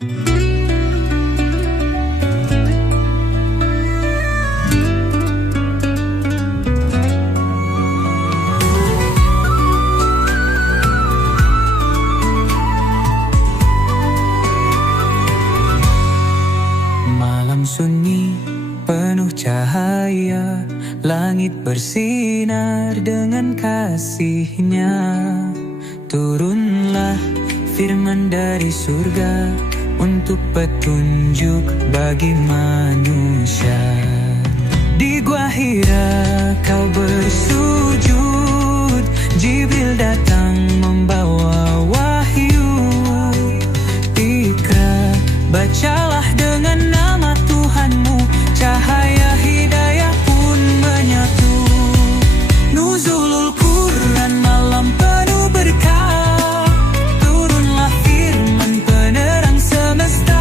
Malam sunyi penuh cahaya, langit bersinar dengan kasih-Nya. Turunlah firman dari surga untuk petunjuk bagi manusia. Di Gua Hira kau bersujud, Jibril datang membawa wahyu. Ikra, bacalah dengan nama Tuhanmu, cahaya hidayah pun menyatu. Nuzulul Quran malam penuh berkah, turunlah firman penerang semesta.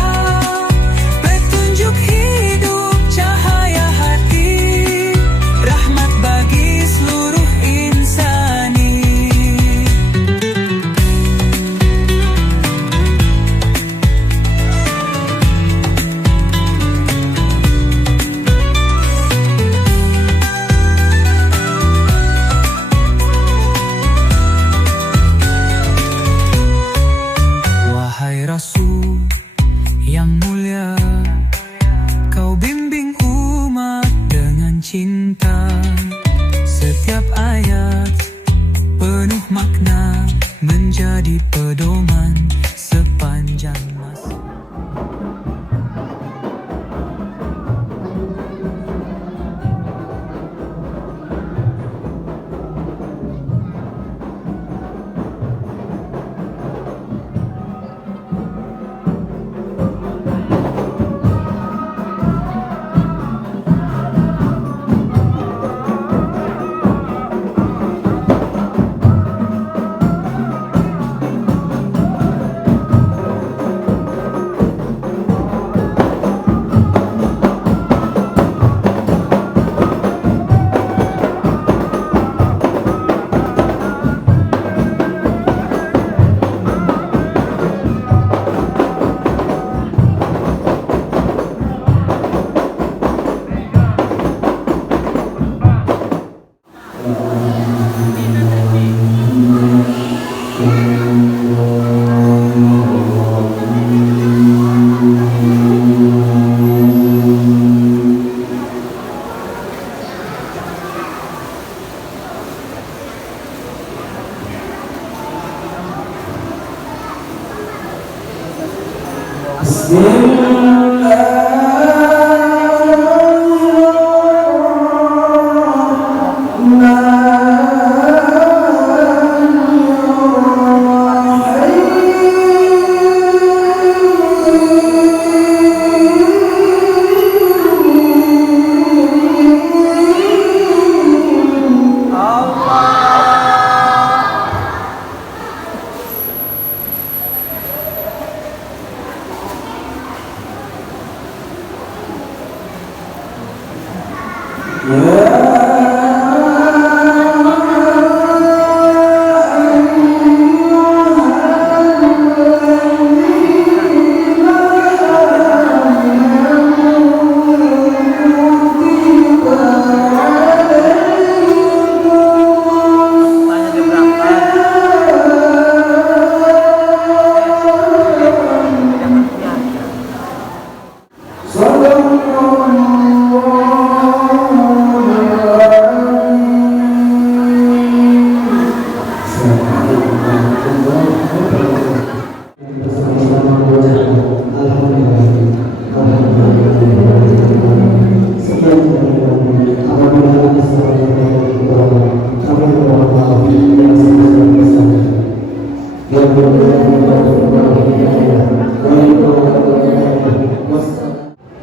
Petunjuk hidup, cahaya hati, rahmat bagi seluruh insani. Wahai Rasul yang mulia, kau bimbing umat dengan cinta. Setiap ayat penuh makna, menjadi pedoman sepanjang masa.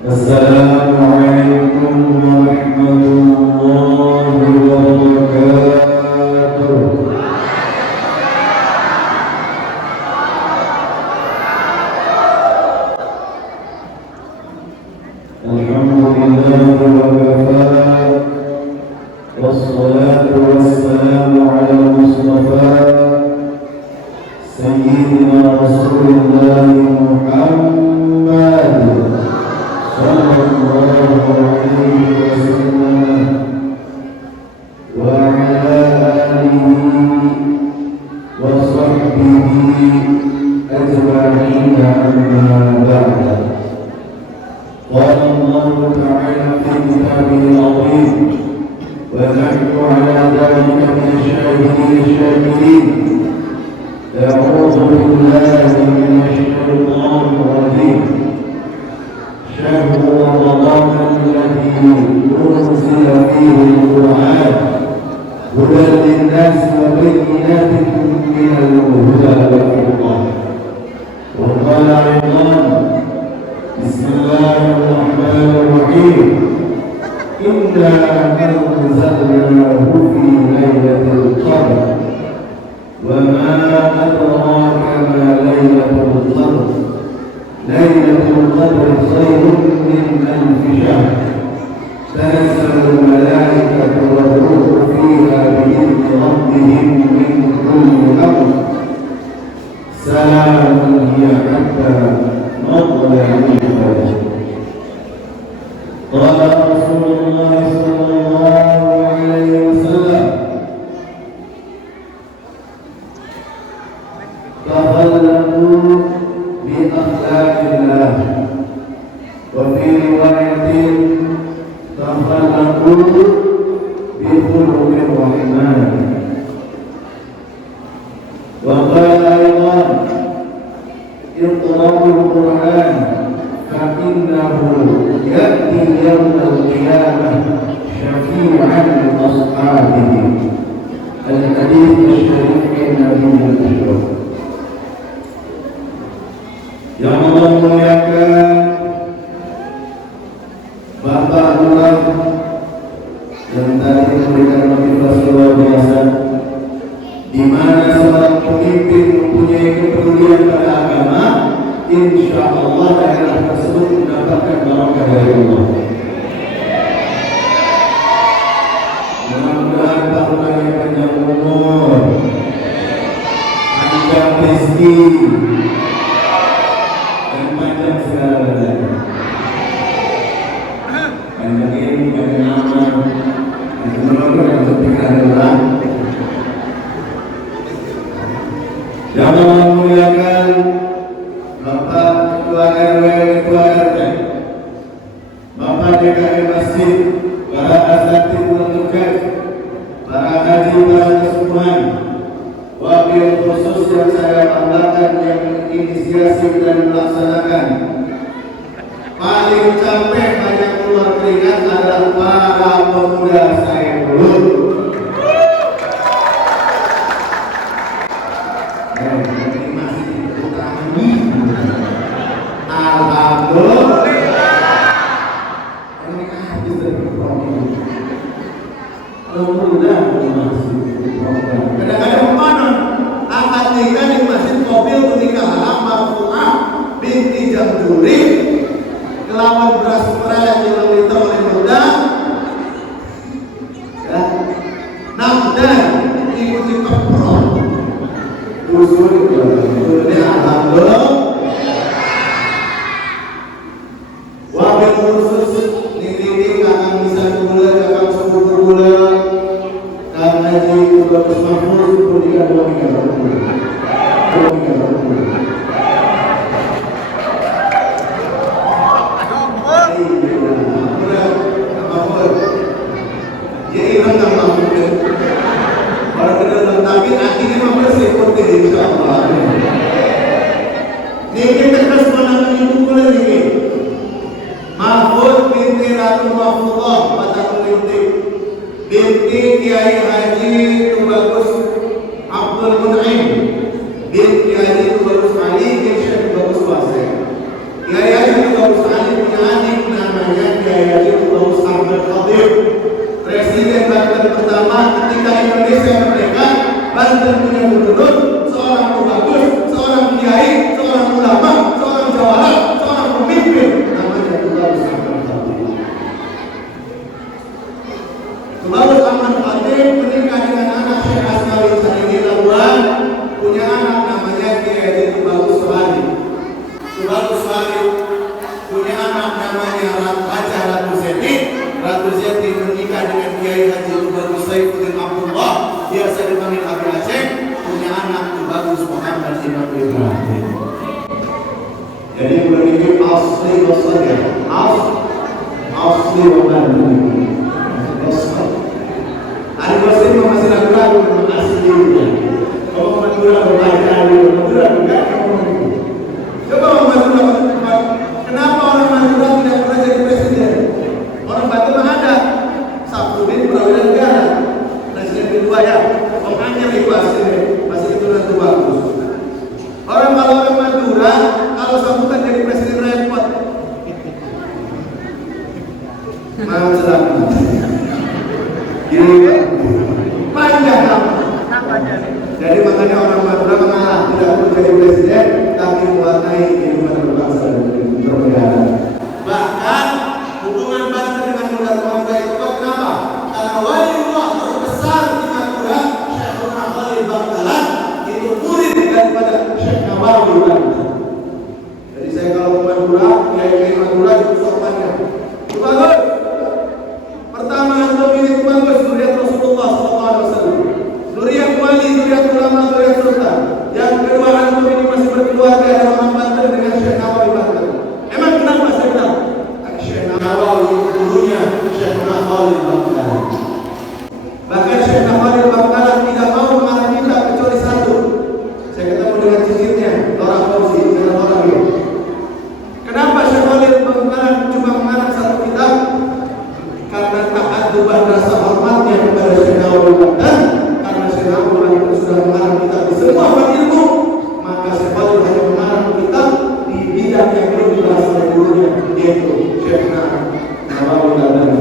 Assalamualaikum warahmatullahi wabarakatuh. Alhamdulillah wa kafa, wassalatu wassalamu ala Mustafa Sayyidina Rasulullah Muhammad أجمعين أما بعد قال الله تعالى في كتابه العظيم ونحن على ذلك من الشاهدين الشاكرين أعوذ بالله من الشيطان الرجيم شهر رمضان الذي أنزل فيه القرآن هدى للناس وبينات من الهدى والفرقان وقال أيضا بسم الله الرحمن الرحيم إنا أنزلناه في ليلة القدر وما أدراك ما ليلة القدر ليلة القدر خير من ألف شهر تنزل الملائكة والروح فيها بإذن ربهم من كل أمر سلام هي حتى مطلع الفجر. قال رسول الله صلى الله عليه وسلم تخلقوا بأخلاق الله وفي رواية تخلقوا بخلق الرحمن وقال أيضا اقرأوا القرآن فإنه يأتي يوم القيامة شفيعا لأصحابه. الحديث الشريف عن أبي هريرة. Yang Allah muliakan Bapak Lurah yang tadi memberikan motivasi luar biasa, di mana seorang pemimpin mempunyai kepedulian pada agama, insya Allah daerah tersebut mendapatkan barokah dari Allah. Mudah-mudahan tahunnya panjang umur, panjang rezeki, dan panjang segala-galanya. Panjang ilmu, panjang amal, dan semoga yang berpikiran adalah yang Allah muliakan Bapak Ketua RW, Ketua RT, Bapak DKM Masjid, para asatidz dan tugas, para haji, para kesepuhan, wabil khusus yang saya banggakan yang menginisiasi dan melaksanakan. Paling capek banyak keluar keringat adalah para pemuda saya dulu. Kadang-kadang mana akad nikah di masjid mobil pernikahan Marfu'ah binti Jamduri kelawan beras merah yang liter oleh muda ya, namdan ikuti keprok usul ini alhamdulillah. Wabil khusus ini kakang bisa gula, kakang suku gula, karena di bagus mahfuz pendidikan 2 minggu. Jadi orang mahfuz. Kalau kita tetapi akhirnya mahfuz seperti insyaallah. Ini terus menangan itu boleh ini. Mahfuz binti Ratu Mahfuzah pada politik binti Kiai Haji Tubagus Abdul Mun'im binti Haji Tubagus Ali bin Syekh Tubagus Wasir. Kiai Haji Tubagus Ali punya adik namanya Kiai Haji Tubagus Ahmad Khatib, Presiden Banten pertama ketika Indonesia merdeka. Banten punya gubernur seorang Tubagus, seorang kiai, seorang ulama, seorang jawara, seorang pemimpin namanya Tubagus Ahmad Khatib. Tubagus Ahmad Khatib menikah dengan anak Syekh Asnawi Saidi Labuan, punya anak namanya Kiai Haji Tubagus Ali. asli wasal ya. Asli waman. Wasal. Ada muslim masih ragu-ragu asli. Kalau Madura berbaca Madura enggak kamu. Coba orang Madura, kenapa orang Madura tidak pernah jadi presiden? Orang Batu mah ada. Sapudin Prawira Negara. Presiden kedua ya. Om Anyar itu asli masih itu nanti bagus. Kalau orang Madura, kalau sambutan jadi presiden repot. Mau selamat. Gini panjang. Jadi makanya orang Madura mengalah, tidak perlu jadi presiden, tapi mewarnai kehidupan berbangsa dan bernegara. Bahkan hubungan bangsa dengan negara bangsa itu kenapa? Karena waliullah terbesar di Madura, Syekh Khalil Bangkalan, itu murid daripada Syekh Nawawi. Jadi saya kalau ke Madura, kiai Madura itu sopannya. Itu bagus. Pertama antum ini bagus, zuriat Rasulullah SAW. Zuriat wali, zuriat ulama, zuriat sultan. Yang kedua antum ini masih berkeluarga ada orang Banten dengan Syekh Nawawi Banten. Emang kenapa saya bilang? Syekh Nawawi gurunya Syekh Khalil Bangkalan. Bahkan Syekh Khalil Bangkalan tidak mau mengarang kitab kecuali satu. Saya ketemu dengan cicitnya, Laura Fauzi, dengan Laura Bio. Kenapa Syekh Khalil Bangkalan cuma mengarang satu kitab? Karena ta'adduban rasa hormatnya kepada Syekh Nawawi Banten. Karena Syekh Nawawi itu sudah mengarang kitab di semua bab ilmu, maka Syekh Khalil hanya mengarang kitab di bidang yang belum dibahas oleh gurunya, yaitu Syekh Nawawi Banten.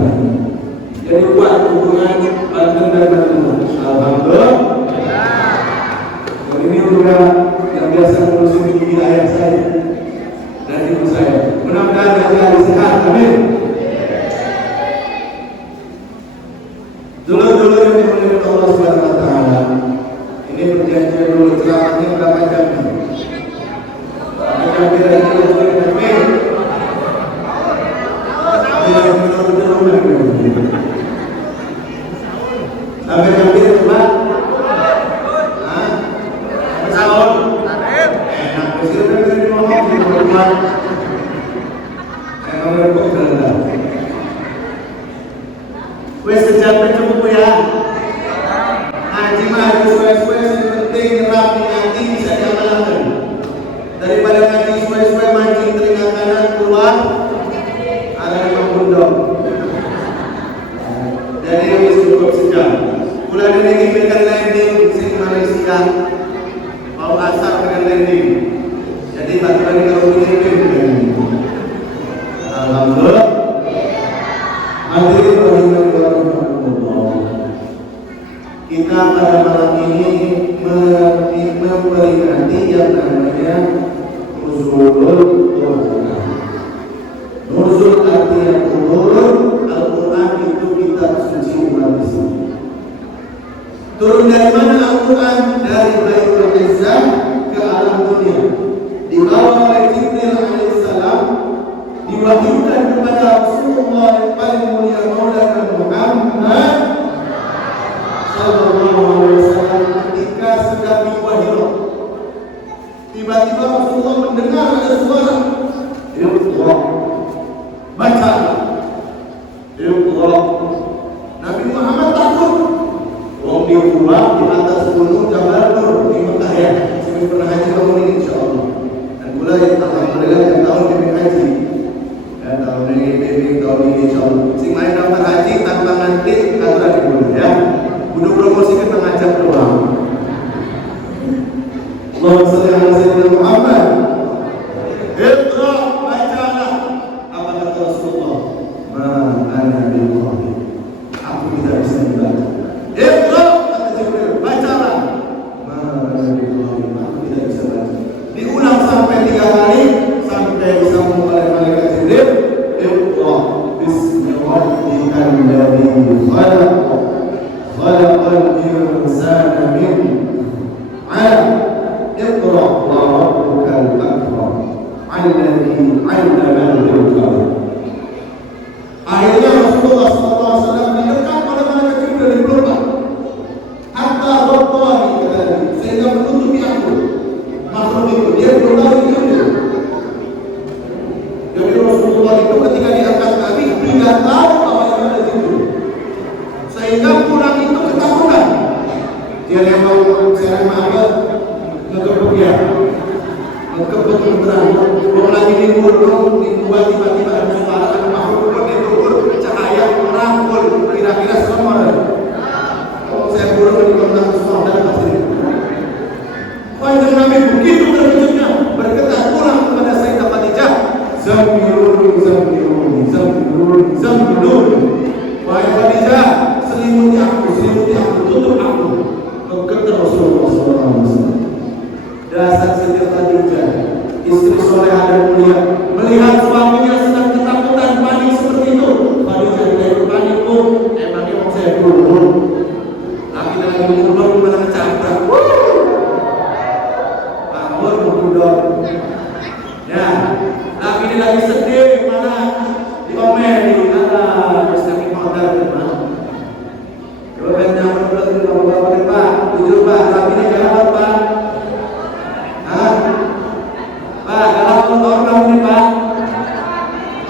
Jadi kuat hubungan Banten dan Banten. Alhamdulillah. Dan ini juga yang biasa ngurusin gigi ayah saya dan ibu saya. Mudah-mudahan hari sehat. Amin. Dulu yang dimuliakan Allah Subhanahu wa taala. Ini perjanjian dulu ceramahnya berapa jam? Jam kira-kira sampai jam berapa coba? Hah? Sahur? Enak, besok kan di rumah di rumah. Enak berkok. Wes sejam cukup ya. Ngaji mah harus sesuai yang penting nyerap di hati bisa diamalkan. Daripada ngaji sesuai mancing telinga kanan keluar ada 50 dong. Jadi harus cukup sejam. Mulai dari ini dengan landing di Malaysia. Mau asal dengan landing. Jadi bagaimana kalau ini alhamdulillah. Hadirin rahimahullah. Kita pada malam ini memperingati yang namanya Nuzulul Quran. Nuzul artinya turun. Al-Quran itu kitab suci umat Islam. Turun dari mana Al-Quran? Dari Baitul Izzah ke alam dunia. Dibawa oleh Jibril alaihissalam, diwahyukan kepada Rasulullah yang paling mulia Maulana Muhammad sallallahu alaihi wasallam ketika sedang diwahyukan. Tiba-tiba Rasulullah mendengar ada suara, "Iqra." Baca. Iqra. Nabi Muhammad takut. Wong di rumah di atas gunung Jabal Nur di Mekah ya. Saya pernah haji tahun ini insyaallah. Dan mulai alhamdulillah yang tahun ini haji. Tahun ini insyaallah. Sing main daftar haji tanpa nanti aturan dulu ya. Kudu promosikan mengajak doang. Allahumma shalli ala sayyidina Muhammad. Iqra, bacalah. Apa kata Rasulullah? Ma ana biqari. Aku tidak bisa membaca. Iqra, kata Jibril, bacalah. Ma ana biqari. Aku tidak bisa baca. Diulang sampai 3 kali sampai disambung oleh malaikat Jibril. Iqra bismi rabbikal ladzi khalaq. Khalaqal insana min 'alaq. Iqra wa rabbukal akram. Alladzi 'allama bil qalam. Akhirnya Rasulullah SAW direkam oleh malaikat Jibril di pelukan. Hatta wallahi kata sehingga menutupi aku. Makhluk itu dia berlari Jibril. Gua lagi libur tiba-tiba ada suara ada makhluk pun diukur cahaya merangkul kira-kira semua. Oh, saya burung di kontak semua dan pasti. Wajah Nabi begitu terkejutnya berkata pulang kepada Sayyidah Khadijah, Zambilun. Wahai Khadijah, selimuti aku, tutup aku. Kata Rasulullah SAW. Dasar Sayyidah Khadijah, istri solehah dan mulia, melihat suaminya sedang ketakutan, panik seperti itu. Khadijah tidak panik pun, emangnya mau saya burung. Laki-laki burung gimana ngecaprak? Ya, laki ini lagi sedih, mana diomeli, terus kaki modal gimana? Coba benar betul Pak, jujur Pak, laki ini galak Pak. Pak, galak orang ini Pak.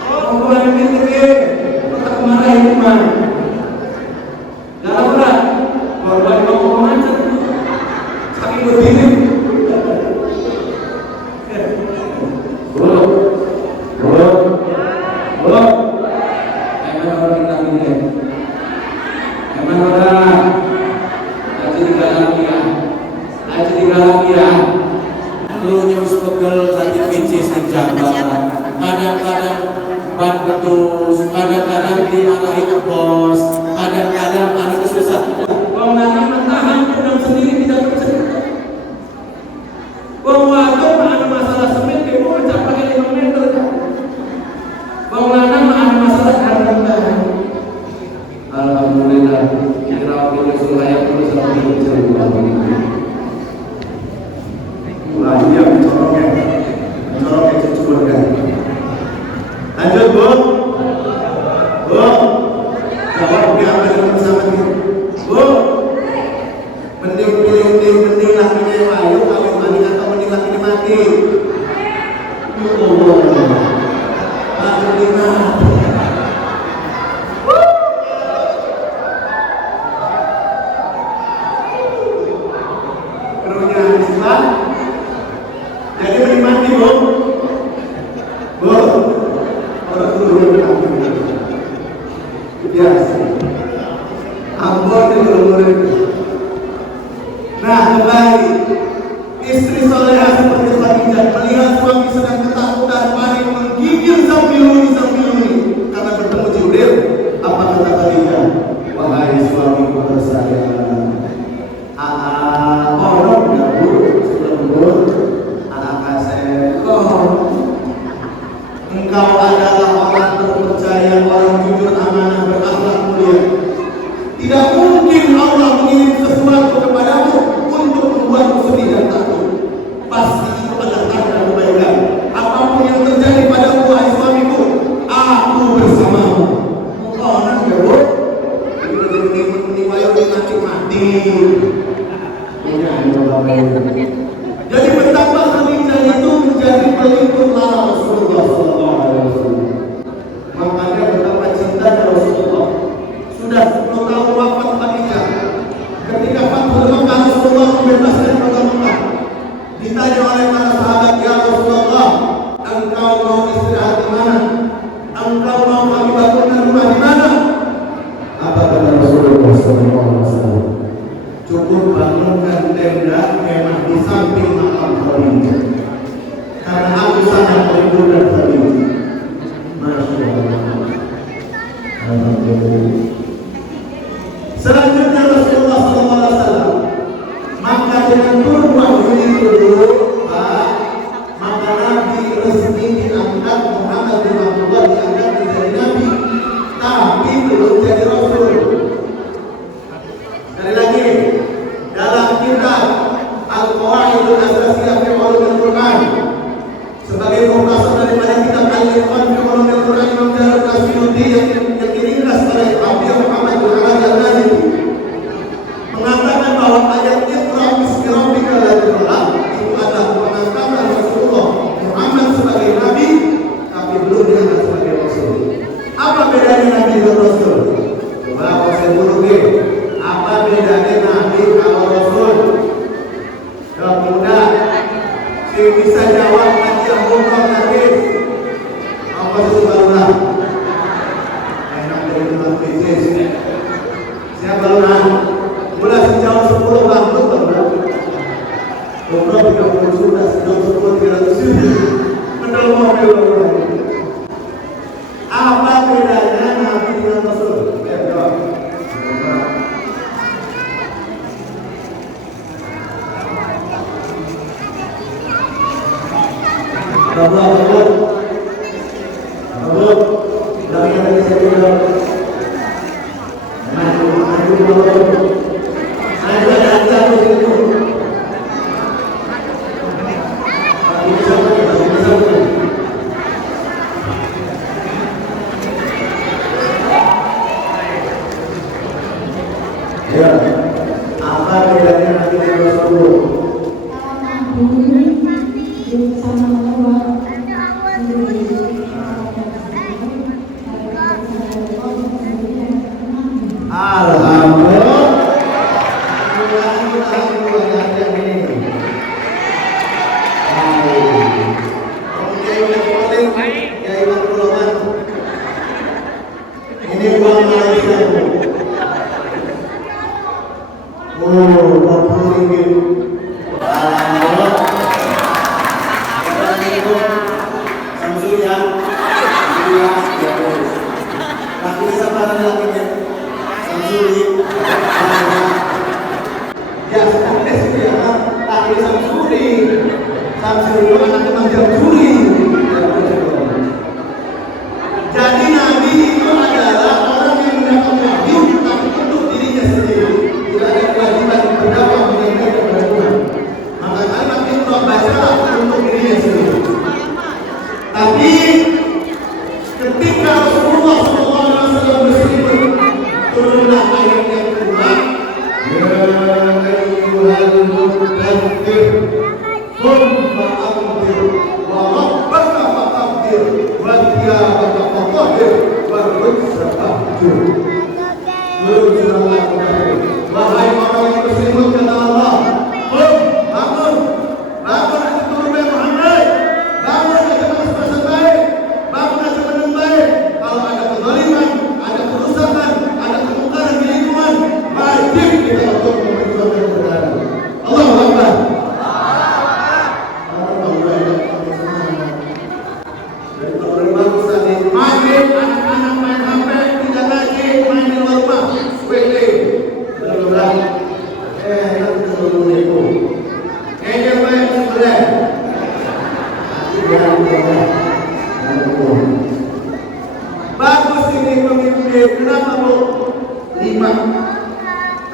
Oh, lagi ini, tak kemana ini Pak? Galak Pak, korban ngomong aja, sakit berdiri. Kadang-kadang ban ketus, kadang-kadang dimarahi ke bos, kadang-kadang ada kesusahan. Kalau nanti mentahan pedang sendiri tidak bercerita. Bahwa itu ada masalah semen, dia mau mencapai 5 meter. Bahwa ada masalah kadang-kadang. Alhamdulillah, kira kita suruh ayat terus sampai bercerita. Wah, dia mencorongnya cucurkan. Lanjut Bu. Jawab biar bersama kita. Bu, mending lakinya yang ayu kawin mandi atau mending lakinya mati? Kerunya Islam. Jadi mending mati Bu. Biasa. Ampun murid. Nah, kembali istri solehah seperti Khadijah melihat suami sedang ketakutan, panik, menggigil Zambiluni karena bertemu Jibril. Apa kata Khadijah? Wahai suamiku tersayang, orang gabur sebelum kasih engkau adalah orang terpercaya, orang jujur, amanah, berakhlak mulia. Tidak mungkin Allah mengirim sesuatu kepadamu untuk membuatmu sedih dan takut. Pasti itu adalah tanda kebaikan. Apapun yang terjadi padamu, wahai suamiku, aku bersamamu. Engkau orang gabur, jadi mati. Jadi betapa Khadijah itu menjadi pelipur lara Rasulullah SAW. Makanya betapa cinta Rasulullah. Sudah 10 tahun wafat Khadijah. Ketika Fathul Makkah Rasulullah membebaskan kota Makkah. Ditanya oleh para sahabat, ya Rasulullah, engkau mau istirahat di mana? Engkau mau kami bangunkan rumah di mana? Apa kata Rasulullah SAW? Cukup bangunkan tenda kemah di samping makam Khadijah. Karena aku sangat merindukan Khadijah. Masya Allah. Alhamdulillah. Selanjutnya Rasulullah SAW, maka dengan turun wahyu itu maka Nabi resmi diangkat, Muhammad bin Abdullah diangkat menjadi Nabi, tapi belum jadi Rasul. Sekali lagi, dalam kitab Al-Qawaidul Asasiyah fi Ulumul Quran, sebagai mukhtasar daripada kitab Al-Irfan fi Ulumul Quran Imam Jalal As-Suyuti yang diringkas oleh Habib Muhammad bin Ali Al-Ghazali, mengatakan bahwa ayat Iqra bismi rabbikal ladzi khalaq itu adalah pengangkatan Rasulullah Muhammad sebagai Nabi, tapi belum diangkat sebagai Rasul. Apa bedanya Nabi dan Rasul? Coba saya urutin. Apa bedanya Nabi sama Rasul? Jawab mudah. Si bisa jawab nanti yang umroh Babut. Bilangnya tadi saya bilang. Maju. Maju ada satu situ. Ini satu. Ya, apa bedanya nanti dengan sebelum? Alhamdulillah. Ini Bang Malaysia. RM20. Alhamdulillah. Samsul ya. Laki siapa laki? Samsuri. Ya, laki Samsuri. Samsuri itu anak teman Jamsuri. Jadi Nabi itu adalah orang yang mendapat wahyu tapi untuk dirinya sendiri. Tidak ada kewajiban berdakwah menyampaikan kepada Tuhan. Maka kalimat itu bacalah untuk dirinya sendiri. Tapi ketika Rasulullah SAW bersifat turunlah ayat yang kedua, ya ayyuhal mudaththir qum fa'anzir wa rabbaka fakabbir wa thiyabaka fatahhir wa rujza fahjur. Wahai orang yang bersifat kata Allah, qum, bangun itu turun dari Muhammad, bangun aja manusia baik, bangun aja menang baik. Kalau ada kezaliman, ada kerusakan, ada kemungkaran di lingkungan, wajib kita untuk memperjuangkan kebenaran. Allahu Akbar. Dan kalau bagus tadi, maghrib anak-anak main HP, tidak lagi main di luar rumah, WD. Betul-betul. Nanti sebelum itu. Yang baik sebelah. Bagus ini pemimpin. Kenapa Bu? 5.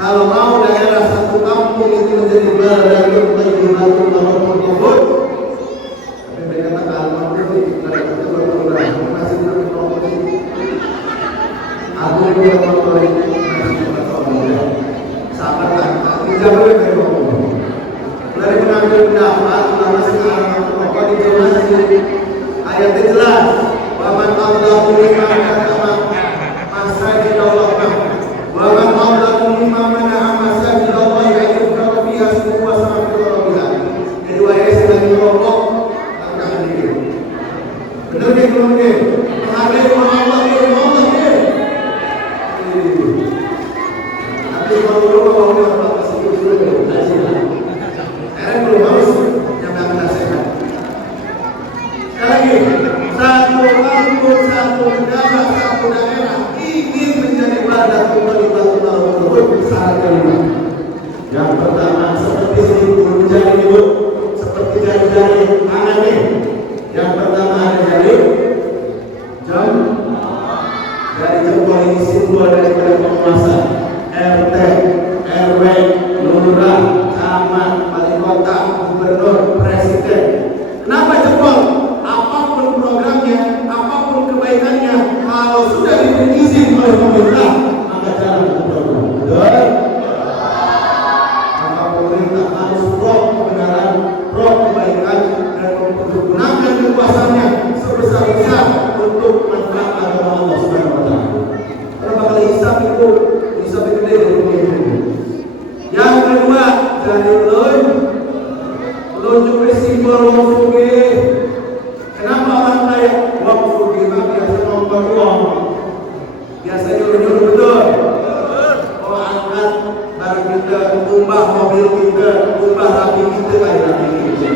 Kalau mau daerah satu kampung itu menjadi belajar bagi tersebut. Tapi mereka tak kalau itu mereka itu berprogram masih berprogram. Aku itu berprogram masih berprogram. Sabar kan? Tidak boleh berprogram. Dari mengambil pendapat ulama sekarang pokok di masjid ayatnya jelas. Waman Allahu mimman katama masajid Allah. Waman Allahu mimman mana'a masajid Allah ya'rifuna fiha ismuhu wa sama'a rabbiha. Kedua ayat sedang dirokok langkah ini. Benar ni belum ni? Menghargai rumah Allah ni, rumah Allah ni. Tapi kalau rumah Allah masih belum ada. Belum harus yang akan nasihat. Sekali lagi, satu kampung, satu negara, satu daerah ingin menjadi Badatul Badatul besar kelima. Yang pertama seperti seribu jari nyebut, seperti jari-jari tangan ini. Yang pertama ada jari jempol ini simbol daripada penguasa RT, RW, lurah, camat, wali kota, gubernur, presiden. Kenapa jempol? Apapun programnya, apapun kebaikannya, kalau sudah diberi izin oleh pemerintah, maka jalan untuk program. Betul? Maka pemerintah harus pro kebenaran, pro kebaikan, dan mempergunakan kekuasaannya sebesar-besar untuk manfaat agama Allah Subhanahu wa Ta'ala. Karena bakal hisab itu gede dari pemerintah. Yang kedua, dari lonjuk simbol wakfuge. Kenapa orang kaya wakfuge? Biasa nomor uang, biasanya nyuruh betul. Oh angkat barang kita, tumbah mobil kita, tumbah rapi kita kayak rapi kita.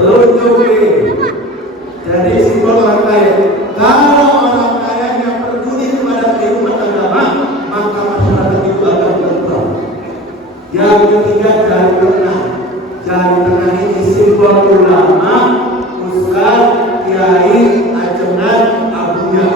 Lonjuk. Jadi simbol orang kaya. Kalau orang kaya yang peduli kepada kehidupan agama, maka masyarakat itu akan berperan. Yang ketiga, jari tengah. Jari tengah ini simbol sebuah ulama, ustaz, kiai, ajengan, abunya.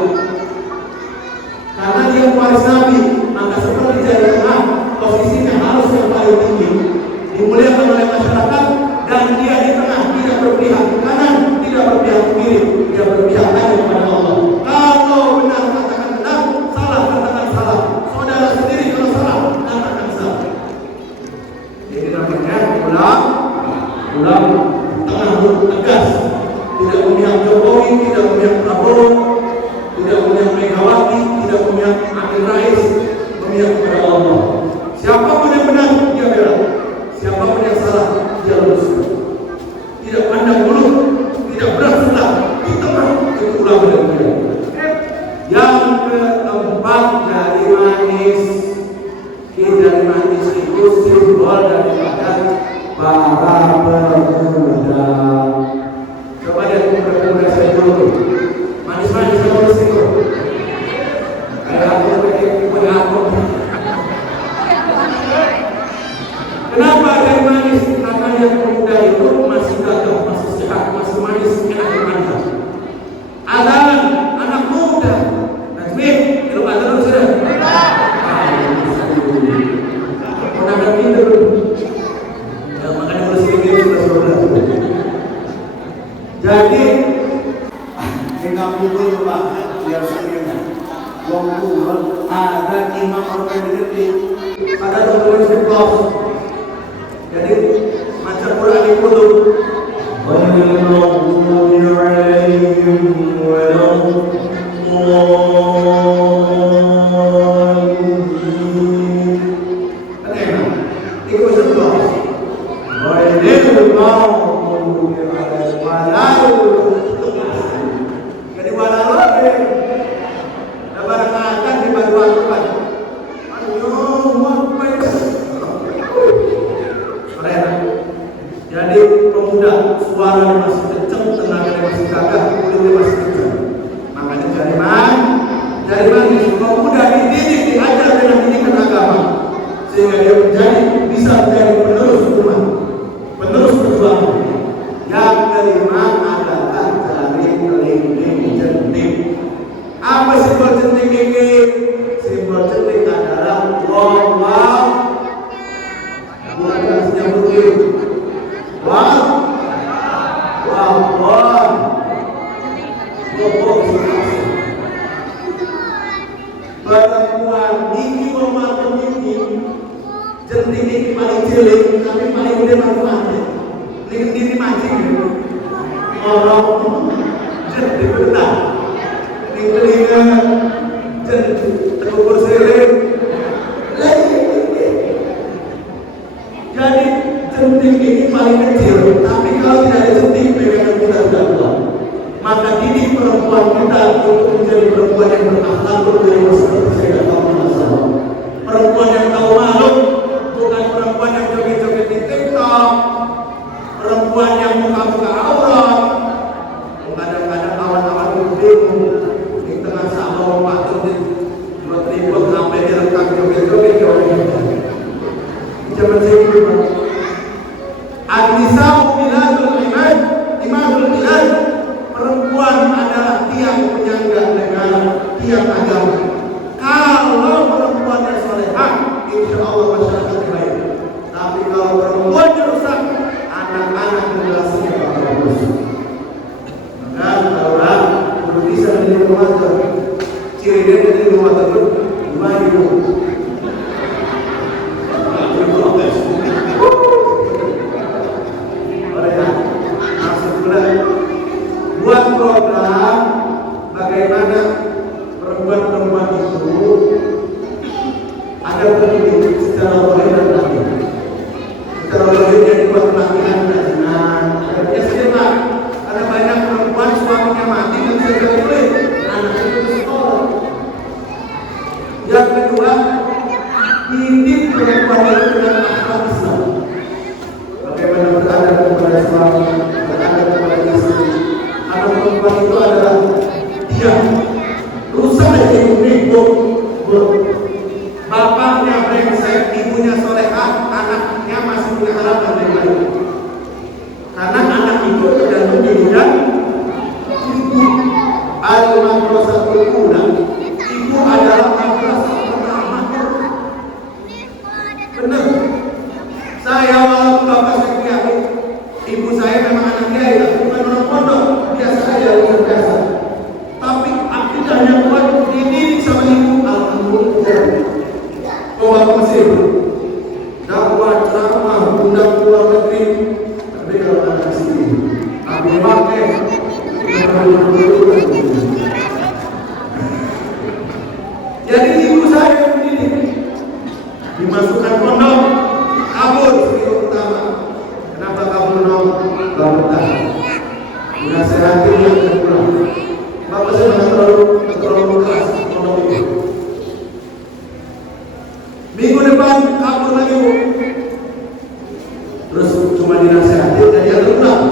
Karena dia waris Nabi, maka seperti jari tengah, posisinya harus yang paling tinggi, dimuliakan oleh masyarakat, dan dia di tengah, tidak berpihak ke kanan, tidak berpihak ke kiri, dia berpihak hanya kepada Allah. Kalau benar katakan benar, salah katakan salah. Saudara sendiri kalau salah katakan salah. Jadi namanya ulama tengah tegas, tidak memihak Jokowi, tidak memihak Prabowo, tidak memihak Megawati, tidak memihak Amin Rais, memihak kepada Allah. Siapapun yang benar dia bela, siapapun yang salah dia luruskan. Tidak pandang bulu, tidak berat sebelah, di tengah itu ulama dan mulia. Yang keempat dari manis, dari manis itu simbol daripada para pemuda. Coba lihat pemuda saya dulu. Manis-manis sama itu. Kayak aku punya aku. Kenapa dari manis? Karena yang pemuda itu masih gagah, masih sehat, masih manis, enak dimantap. Adalah anak muda. Najmi, belum ada dulu sudah. Menangkan kita dulu. Ya, makanya kalau sedikit sudah. Jadi kita pukul Pak, biar sebenarnya wong ada imam organisasi, ada organisasi kelas. Jadi macam Quran itu tuh. Jadi pemuda suaranya masih kencang, tenaganya masih gagah, kulitnya masih kencang. Makanya dari mana pemuda dididik, diajar dengan pendidikan agama, sehingga dia bisa menjadi penerus umat, penerus perjuangan. Yang kelima adalah dari kelingking jentik. Apa simbol jentik ini? Simbol jentik adalah lomba. Bukan harusnya begitu. Perempuan ini memakan ini jentik ini paling cilik, tapi paling gede manfaatnya. Ini mancing orang jentik benar. Ini telinga jentik terkubur sirip. Jadi jentik ini paling kecil, tapi kalau tidak ada jentik, pegangan kita sudah kuat. Maka didik perempuan kita untuk menjadi perempuan yang berakhlak, berilmu seperti saya katakan masalah. Perempuan yang tahu malu, bukan perempuan yang joget-joget di TikTok, perempuan yang muka-muka aurat. Kadang-kadang kawan-kawan bingung di tengah sawah waktu buat ribut sampai direkam joget-joget Jangan saya gitu. An-nisa'u biladul imad, imadul bilad. Perempuan adalah tiang penyangga negara, tiang agama. Kalau perempuannya salehah, insya Allah masyarakat baik. Tapi kalau perempuannya rusak, anak-anak generasinya bakal bagus. Maka kalau belum bisa menjadi rumah tangga, ciri dia menjadi rumah tangga, gimana itu? Buat program bagaimana perempuan-perempuan itu ada pendidik secara boleh dan lahir. Secara boleh dia dibuat pelatihan kajian. Biasanya Pak, ada banyak perempuan suaminya mati dan bisa jadi anaknya itu sekolah. Yang kedua, didik perempuan itu dengan akhlak Islam. Bagaimana beradab kepada suami, beradab kepada istri. Anak perempuan itu adalah dia rusak aja ini, bapaknya brengsek, ibunya solehah, anaknya masih punya harapan yang baik. Karena dinasehati yang kurang. Bapak saya nggak terlalu keras ngomong itu. Minggu depan kabur lagi Bu. Terus cuma dinasehati dan dia pulang.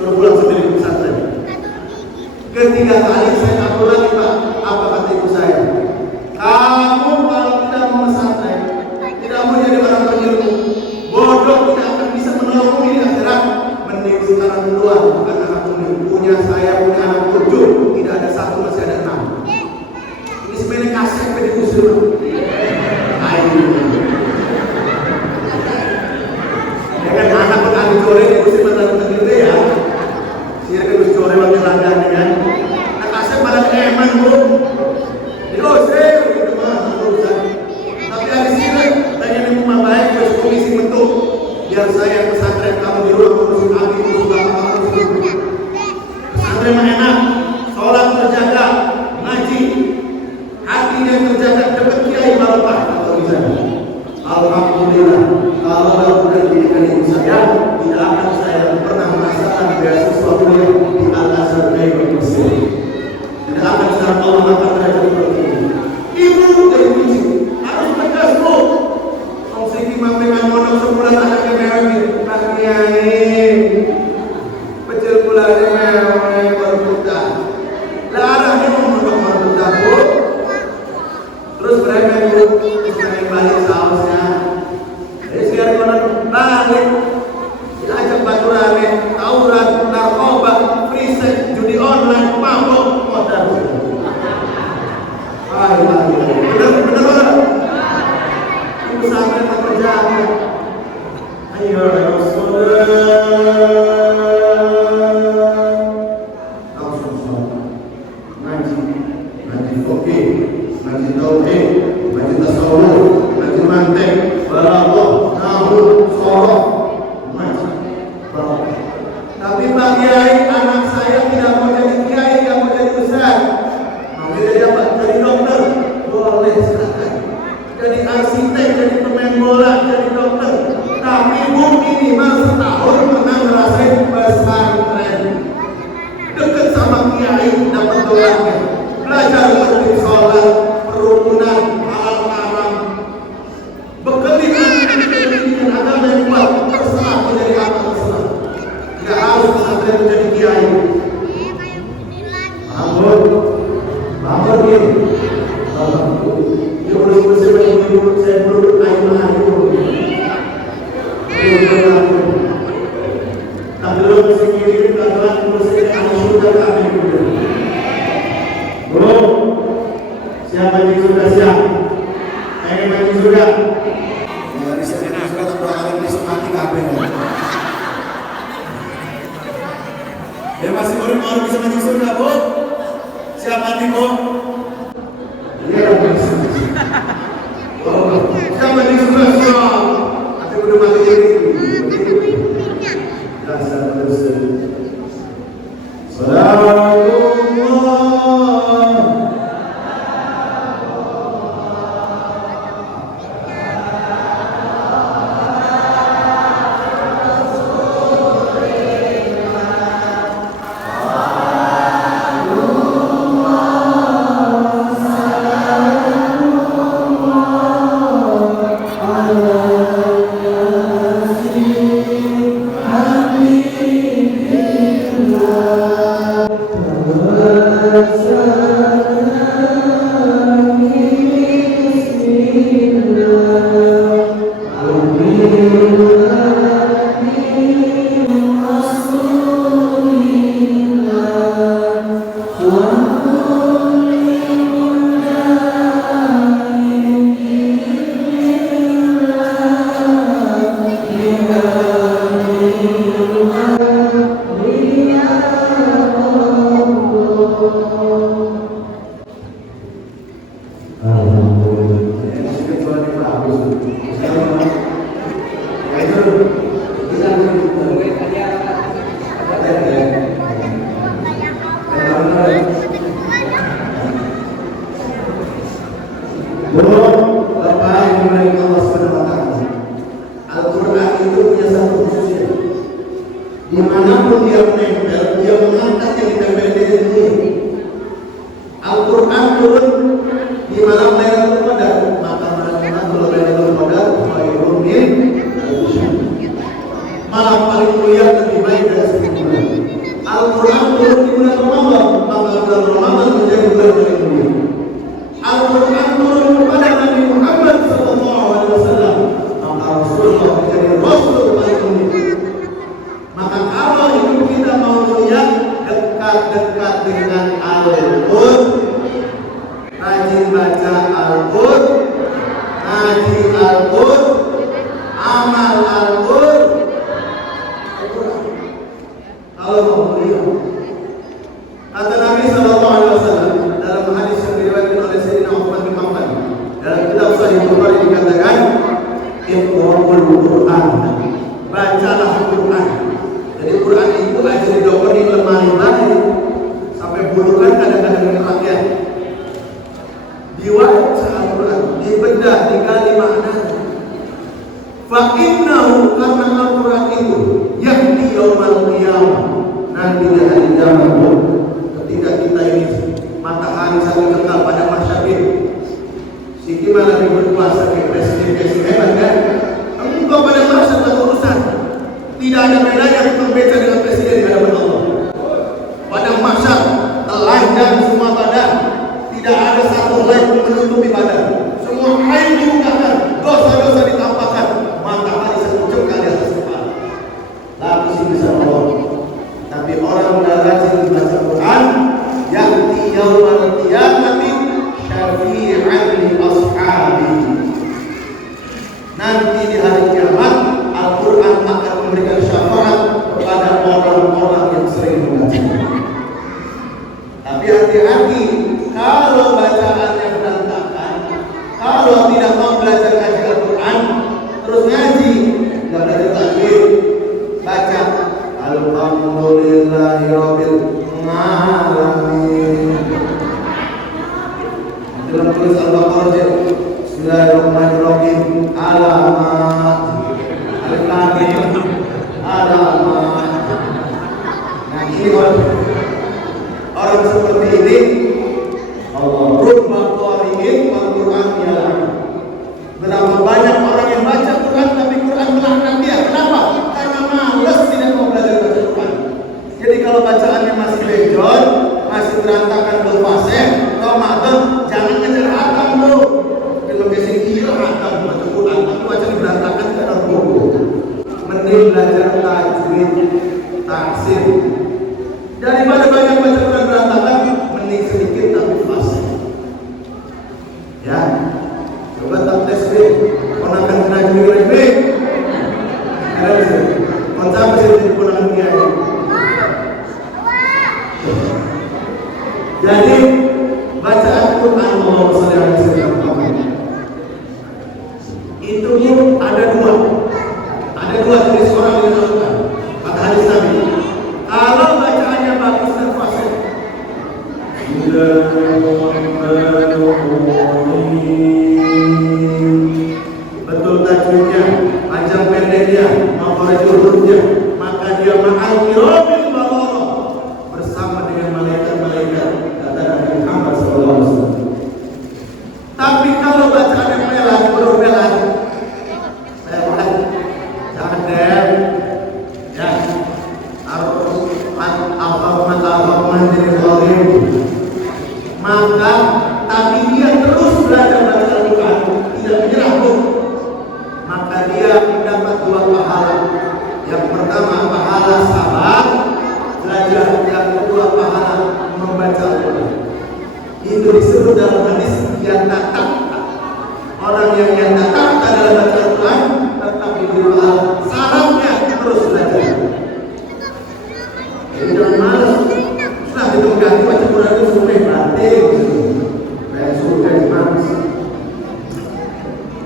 Suruh pulang sendiri ke pesantren. Ketiga kali saya kabur lagi Pak. Apa kata ibu saya? Kamu kalau tidak mau pesantren, tidak mau jadi orang berilmu, bodoh, tidak akan bisa menolongmu di akhirat. Mending sekarang keluar, bukan anak punya saya punya anak 7, tidak ada 1 masih ada 6. Ini sebenarnya kasih ke diusir. Ayo. Ya kan anak petani sore diusir petani gede ya. Siapa diusir sore waktu langgan kan? Nah kasih malah eman Bu. Diusir gitu mah urusan. Tapi hari sini tanya rumah baik terus komisi bentuk. Biar saya pesantren kamu di rumah ngurusin abi, ngurusin bapak kamu ngurusin. Pesantren mah enak, sholat terjaga, ngaji, hatinya terjaga, dekat kiai barokah atau bisa. Alhamdulillah, kalau sudah didikan ibu saya, tidak akan saya pernah merasakan beasiswa kuliah di Al-Azhar Mesir. Tidak akan saya Allah akan derajat seperti ini. Ibu dari kunci harus tegas Bu. Siki mampengan mondok sebulan anaknya mewah Pak Kiai pecel gulanya mewah baru buta larangnya mau mondok baru buta Bu. Terus berapa Bu sekali balik sausnya sekali balik diajak baturane tauran narkoba free sex judi online mabok modal bener sampai terjaga. Ayo ngaji fikih, ngaji tauhid, ngaji tasawuf, ngaji mantiq, balaghah, nahwu, sharaf, macam. Tapi Pak Kiai, anak saya tidak mau jadi kiai, tidak mau jadi ustaz. Mau jadi apa? Jadi dokter. Boleh silakan. Jadi arsitek, jadi pemain bola, jadi dokter. Tapi Bu minimal setahun pernah ngerasain pesantren. Dekat sama kiai, dapat doanya. Belajar tertib sholat, kerukunan, halal haram. Berkeliling pendidikan agama yang kuat, terserah menjadi apa terserah. Tidak harus pesantren menjadi kiai. Bangun ini. Dia boleh bersama ibu saya perlu air maju. Tak belum sekiri pelajaran bersama anak sudah kami dulu. Bro, siapa yang sudah siap? Pengen maju sudah? Ya di sini sudah terbangun di semati kabel. Ya masih baru bisa maju sudah Bu? Siap mati Bu? Iya bisa. Siapa yang sudah siap? Aku udah mati jadi. Dasar dosa. dekat-dekat dengan Al-Qur'an, rajin baca Al-Qur'an, ngaji Al-Qur'an, amal Al-Qur'an. Kalau mau beliau, kata Nabi Sallallahu Alaihi Wasallam dalam hadis yang diriwayatkan oleh Sayyidina Uthman bin Affan dalam kitab Sahih Bukhari dikatakan, Iqra'ul Qur'an, bacalah Quran. Jadi Quran itu aja didokter di lemari-lemari sampai bulukan kadang-kadang rakyat. Dibaca Al-Quran, dibedah, digali maknanya. Fa innahu, karena Al-Quran itu yahdi yaumal qiyamah, nanti di hari kiamat ketika kita ini matahari saling kekal pada masyarakat. Si gimana lagi berkuasa ke presiden hebat kan? Engkau pada masa urusan tidak ada bedanya berbeda dengan presiden di hadapan Allah. Pada masa telanjang semua badan, tidak ada satu helai pun menutupi badan. Semua air dibukakan, dosa-dosa ditampakkan, matahari sekejap kali atas kepala. Lapisi bisa Allah. Tapi orang yang rajin baca Quran, ya'ti yaumal qiyamati syafi'an li ashabi. Nanti di hari kiamat Al-Quran akan memberikan syafaat kepada orang-orang yang sering membaca. Tapi hati-hati, kalau bacaannya berantakan, kalau tidak mau belajar ngaji Al-Quran, terus ngaji, nggak belajar takbir, baca Alhamdulillahirabbil alamin. Dalam tulis Al-Baqarah, Bismillahirrahmanirrahim. Alamat, Al-Qadim, alamat. Nah ini orang seperti ini, Allah rubba qari'in wal Qur'an yalah. Berapa banyak orang yang baca Quran tapi Quran melaknat dia. Kenapa? Karena malas tidak mau belajar baca Quran. Jadi kalau bacaannya masih bejol, masih berantakan berfasih, Ramadan jangan ngejar hatam bro. Kalau kasih kira hatam baca Quran, tapi bacaan berantakan karena bodoh. Mending belajar tajwid, tafsir. Daripada banyak baca Quran berantakan, mending sedikit tapi fasih. Ya, coba tak tes deh. Ponakan kena juga baik. Ada bisa. Kontak bisa jadi ponakan dia. Jadi bacaan Quran Allah SWT itu ada dua. Ada dua jenis orang yang dilakukan. Kata hadis Nabi, kalau bacaannya bagus dan fasih, betul tajwidnya, panjang pendeknya, makhraj hurufnya, maka dia ma'al kiramil bararah, bersama dengan malaikat-malaikat, kata Nabi Muhammad SAW. Tapi kalau bacaannya melat, berbelat, jangan deh, ya, maka tapi dia terus belajar baca Al-Quran, tidak menyerah pun, maka dia mendapat dua pahala. Yang pertama pahala sabar belajar, yang kedua pahala membaca Al-Quran. Itu disebut dalam hadis yang tatap. Orang yang tatap adalah baca Al-Quran, tetap diberi pahala. Syaratnya terus belajar. Jadi jangan malas. Setelah itu ganti baca Quran itu supaya batin, kayak surga di manis.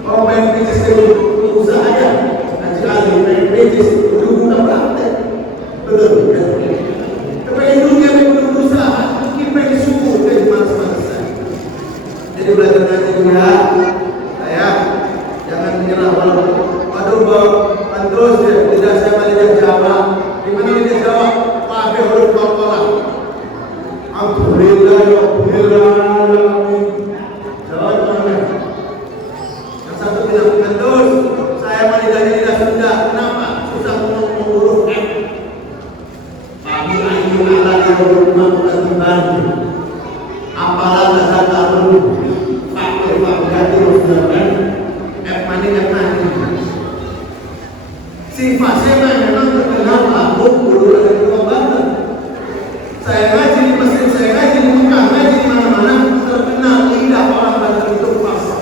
Kalau main bisnis itu usaha aja, nanti kali main bisnis udah buka praktek, betul kan? Kepengen dunia pengen berusaha, kita pengen suku kayak malas-malasan. Jadi belajar ngaji juga, saya jangan menyerah walaupun terus ya, lidah saya lidah Jawa. Di mana lidah Jawa? Pakai huruf Al-Quran. Alhamdulillah ya alamin. Jawa mana? Yang satu bilang terus, saya lidahnya lidah Sunda. Kenapa? Susah ngomong huruf M. Kami ayu ala rumah ketiban. Apalah dasar taruh. Pakai ganti huruf M. F mani. Sifat saya memang terkenal aku guru dari Kota Banten. Saya ngaji di Mesir, saya ngaji di Mekah, ngaji di mana-mana, terkenal lidah orang Banten itu fasih.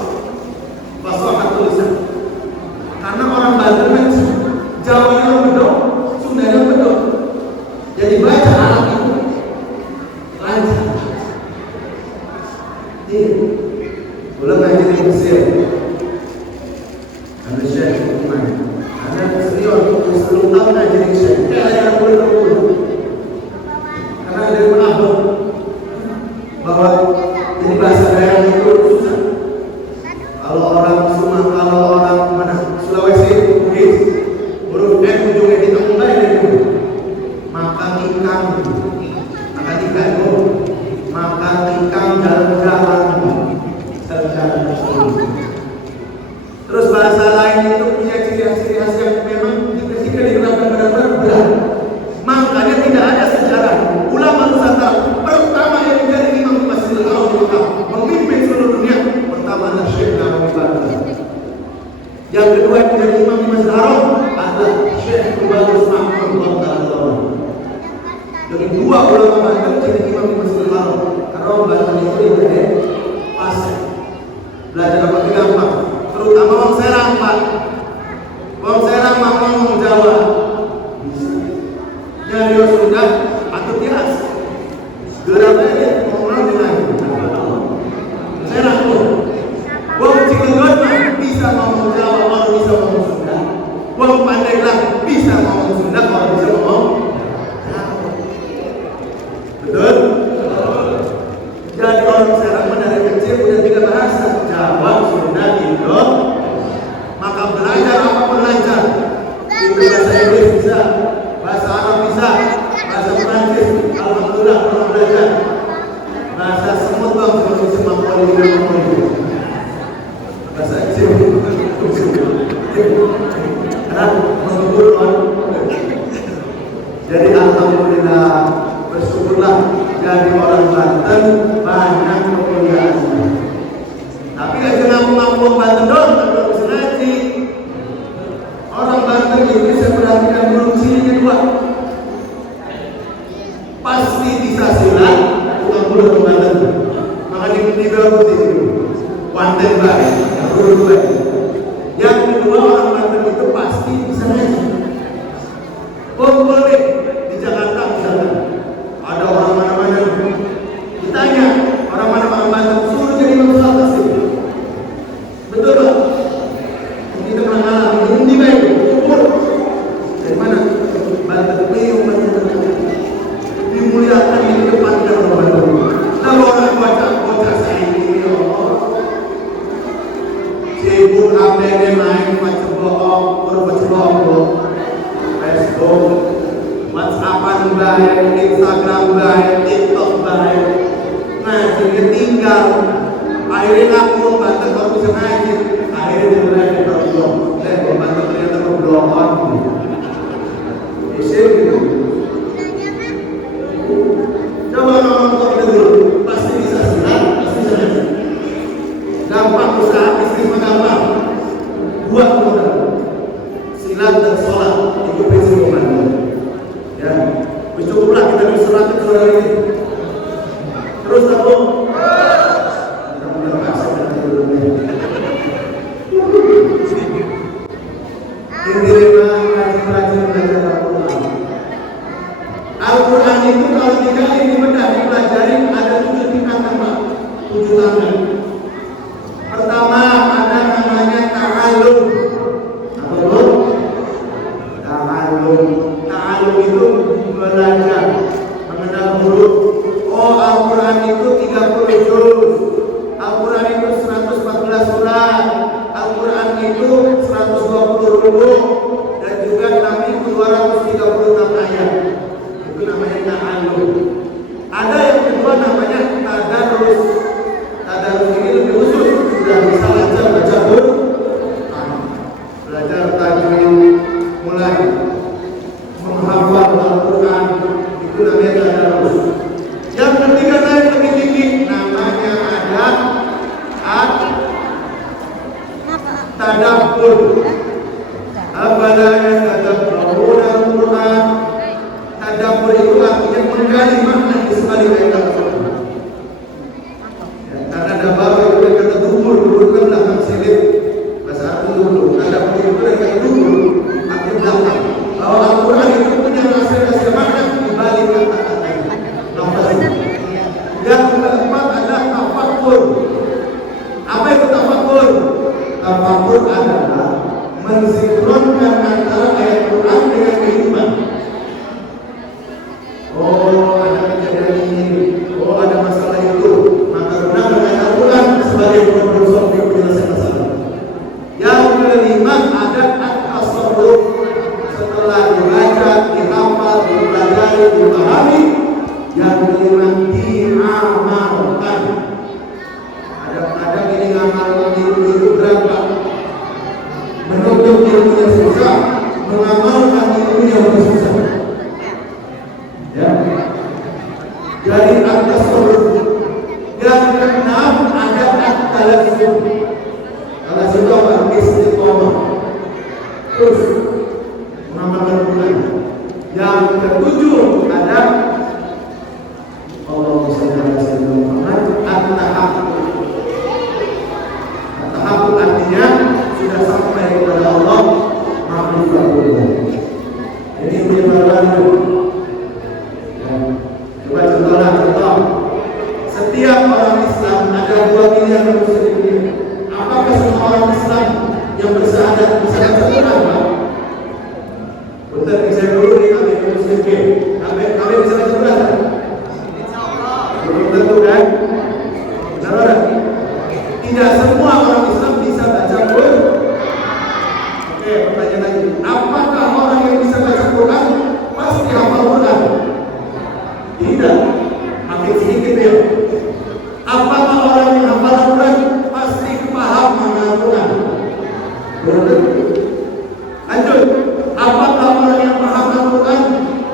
Fasahat tulisan. Karena orang Banten kan Jawanya bedok, Sundanya bedok. Jadi baca Arab itu lancar. Iya. Ulang ngaji di Mesir. Ada Syekh Umar. Ada serius untuk 10 tahun ngaji di Syekh. Kayak boleh. Karena ada penabung bahwa jadi bahasa daerah itu susah. Kalau orang Sumatera, kalau orang mana Sulawesi, Bugis, huruf N ujungnya kita mulai dari dulu. Makan ikan itu, makan ikan jalan-jalan, terus bahasa lain itu punya ciri khas yang memang jika digunakan benar-benar berat. Makanya tidak ada sejarah ulama Nusantara pertama yang menjadi imam di Masjidil Haram memimpin seluruh dunia. Pertama adalah Syekh Nawawi Banten. Yang kedua yang menjadi imam di Masjidil Haram adalah Syekh Tubagus Mahmud Banten. Jadi dua ulama Banten jadi imam di Masjidil Haram. Karena Banten itu dia pasir. Belajar apa gampang. Terutama orang Serang, Pak. Orang Serang mau ngomong Jawa. Jadi sudah atau biasa. Geraknya dia orang dengan Serang tuh. Wong Cilegon bisa ngomong Jawa, orang bisa ngomong Sunda. Wong Pandeglang bisa ngomong Sunda, orang bisa ngomong Jawa. Betul? Jadi orang Serang dari kecil udah 3 bahasa, Jawa, Sunda, Indo. Maka belajar apapun lancar. Itu bahasa Inggris bisa, bahasa Arab bisa, bahasa Perancis, alhamdulillah pernah belajar. Bahasa semut bang, seperti semangkoli dan mangkoli. Bahasa Inggris, karena mengukur orang. Jadi alhamdulillah, bersyukurlah jadi orang Banten banyak kemuliaan. Tapi gak cuma mampu Banten doang, tapi bisa ngaji. Orang Banten itu saya perhatikan belum sininya 2. Pasti bisa silat, bukan pulau ke Banten. Makanya di Bawah itu Banten baik, pulau baik. Yang kedua orang Banten itu pasti bisa ngaji. Boleh di Jakarta misalnya ada orang mana-mana ditanya orang mana-mana Banten suruh jadi imam salat pasti. Betul tak? Kita pernah ngalamin di baik umur dari mana Banten dimuliakan di depan orang Banten. Kalau orang baca saya ini sibuk APD main macam bohong, bohong, Facebook, WhatsAppan baik, Instagram baik, TikTok baik. Nah, jadi tinggal. Akhirnya aku Banten kalau bisa ngaji. Akhirnya dia belajar berblog. Banten ternyata berblogon. Isi gitu. Coba nonton dulu, pasti bisa silat, pasti bisa ngaji. Gampang usaha bisnis gampang. Buat modal. Silat dan sholat itu prinsip Banten. Ya, bersyukurlah kita bisa sholat itu hari ini. Terus aku Al-Quran itu kalau digali di bedah dipelajari ada 7 tingkatan, Pak. 7 tangan. Pertama ada namanya ta'allum. Apa itu? Ta'allum. Ta'allum itu belajar mengenal huruf. Oh, Al-Quran itu 30 juz. Al-Quran itu 114 surat. Al-Quran itu 120 rukuk dan juga Nabi 236 ayat. Itu namanya ta'allum. Ada yang kedua namanya tadarus. Tadarus ini lebih khusus, sudah bisa lancar baca Quran, belajar tajwid, mulai menghafal Al-Quran. Itu namanya tadarus. Yang ketiga naik lebih tinggi namanya Yang kelima diamalkan. Kadang-kadang ini ngamalkan itu berapa? Menuntut ilmunya susah, mengamalkan ilmunya susah. Ya. Jadi atas yang keenam ada at-talaffuz. Kalau sudah istiqomah terus mengamalkan Quran. Yang ketujuh ada Allahumma shalli ala sayyidina Muhammad at-tahaqqu. At-tahaqqu artinya sudah sampai kepada Allah ma'rifatullah. Ini penyebaran ya. Coba contoh. Setiap orang Islam ada 2 miliar manusia di dunia. Apakah semua orang Islam yang bersyahadat bisa baca Quran, Pak? Bentar, saya dulu nih kami muslim kami bisa baca Quran. Belum tentu kan? Benar? Tidak semua orang Islam bisa baca Quran. Oke, pertanyaan lagi. Apakah orang yang bisa baca Quran pasti hafal Quran? Tidak. Makin sedikit ya. Apakah orang yang hafal Quran pasti paham makna Quran? Belum tentu. Lanjut. Apakah orang yang paham Al-Quran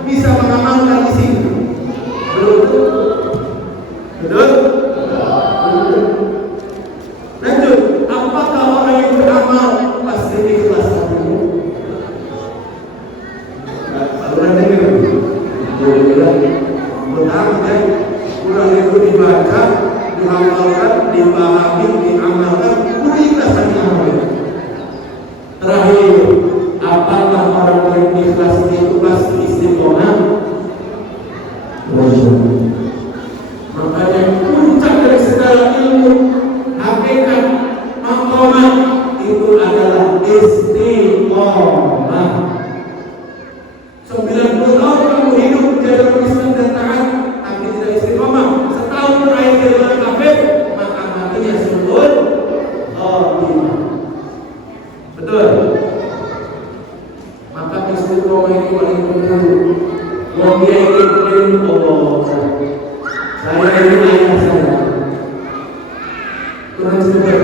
bisa mengamalkan isi? Belum tentu. Betul? Lanjut. Apakah orang yang beramal pasti ikhlas? Al-Quran ini benar ya. Quran itu dibaca, dihafalkan, dipahami, diamalkan, ikhlas hati. Terakhir, apakah orang yang ikhlas itu pasti istiqomah? Makanya puncak dari segala ilmu, hakikat, maqamah itu adalah istiqomah. 90 tahun kamu hidup menjadi orang Islam dan taat, tapi tidak istiqomah. Setahun terakhir jadi orang kafir, maka matinya sebelum khatimah. Betul. Maka istiqomah ini paling penting. Mau dia ingin Allah. Saya ini ayah saya. Tuhan sebentar.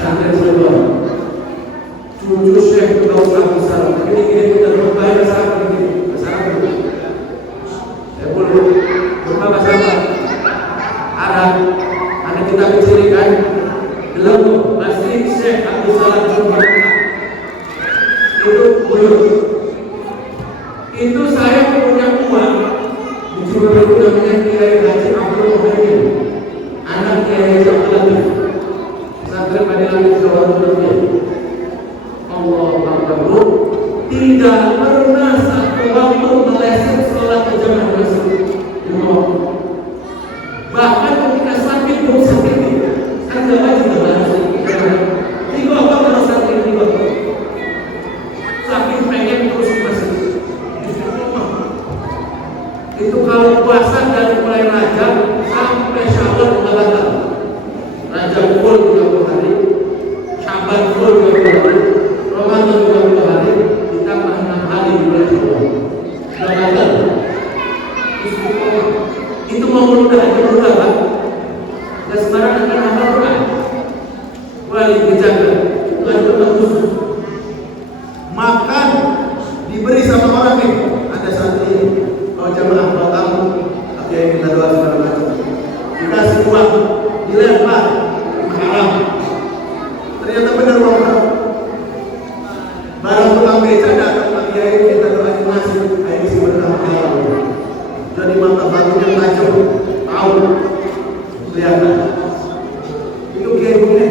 Sampai sebentar. Cucu Syekh Daud Abdul Salam. Ini kita berbahaya bahasa apa ini? Bahasa apa? Saya boleh berapa bahasa apa? Arab. Ada kita kecil kan? Belum. Masih Syekh Abdul Salam juga. Itu buyut. Itu saya punya uang. Dicoba namanya Kiai Haji Abdul Muhaimin, anak Kiai Haji Abdul Latif, pesantren Padi Langit Jawa Timur. Allah Akbar. Tidak pernah satu waktu meleset sholat berjamaah di masjid. Bahkan ketika sakit pun sakit ini, kan tidak wajib berjamaah. Tiga kalau sakit tiga. Sakit pengen terus di masjid. Itu kalau puasa dari mulai Rajab sampai Syawal batal. Rajab full 30 hari, Syawal full 30 hari, Ramadan 30 hari, ditambah 6 hari di bulan Syawal. Sudah batal. Itu mau mudah Pak. Dan sekarang akan hafal Quran. Wali dijaga, itu bagus. Makan diberi sama orang nih. Ada satu ini. Kalau jamaah tamu, tapi yang kita doa segala macam. Dikasih uang, dilempar, haram. Ternyata benar uang haram. Barang tukang beca datang Pak Kiai, kita doain nasi, air isi benar halal. Jadi mata batunya tajam, tahu, kelihatan. Itu Kiai boleh,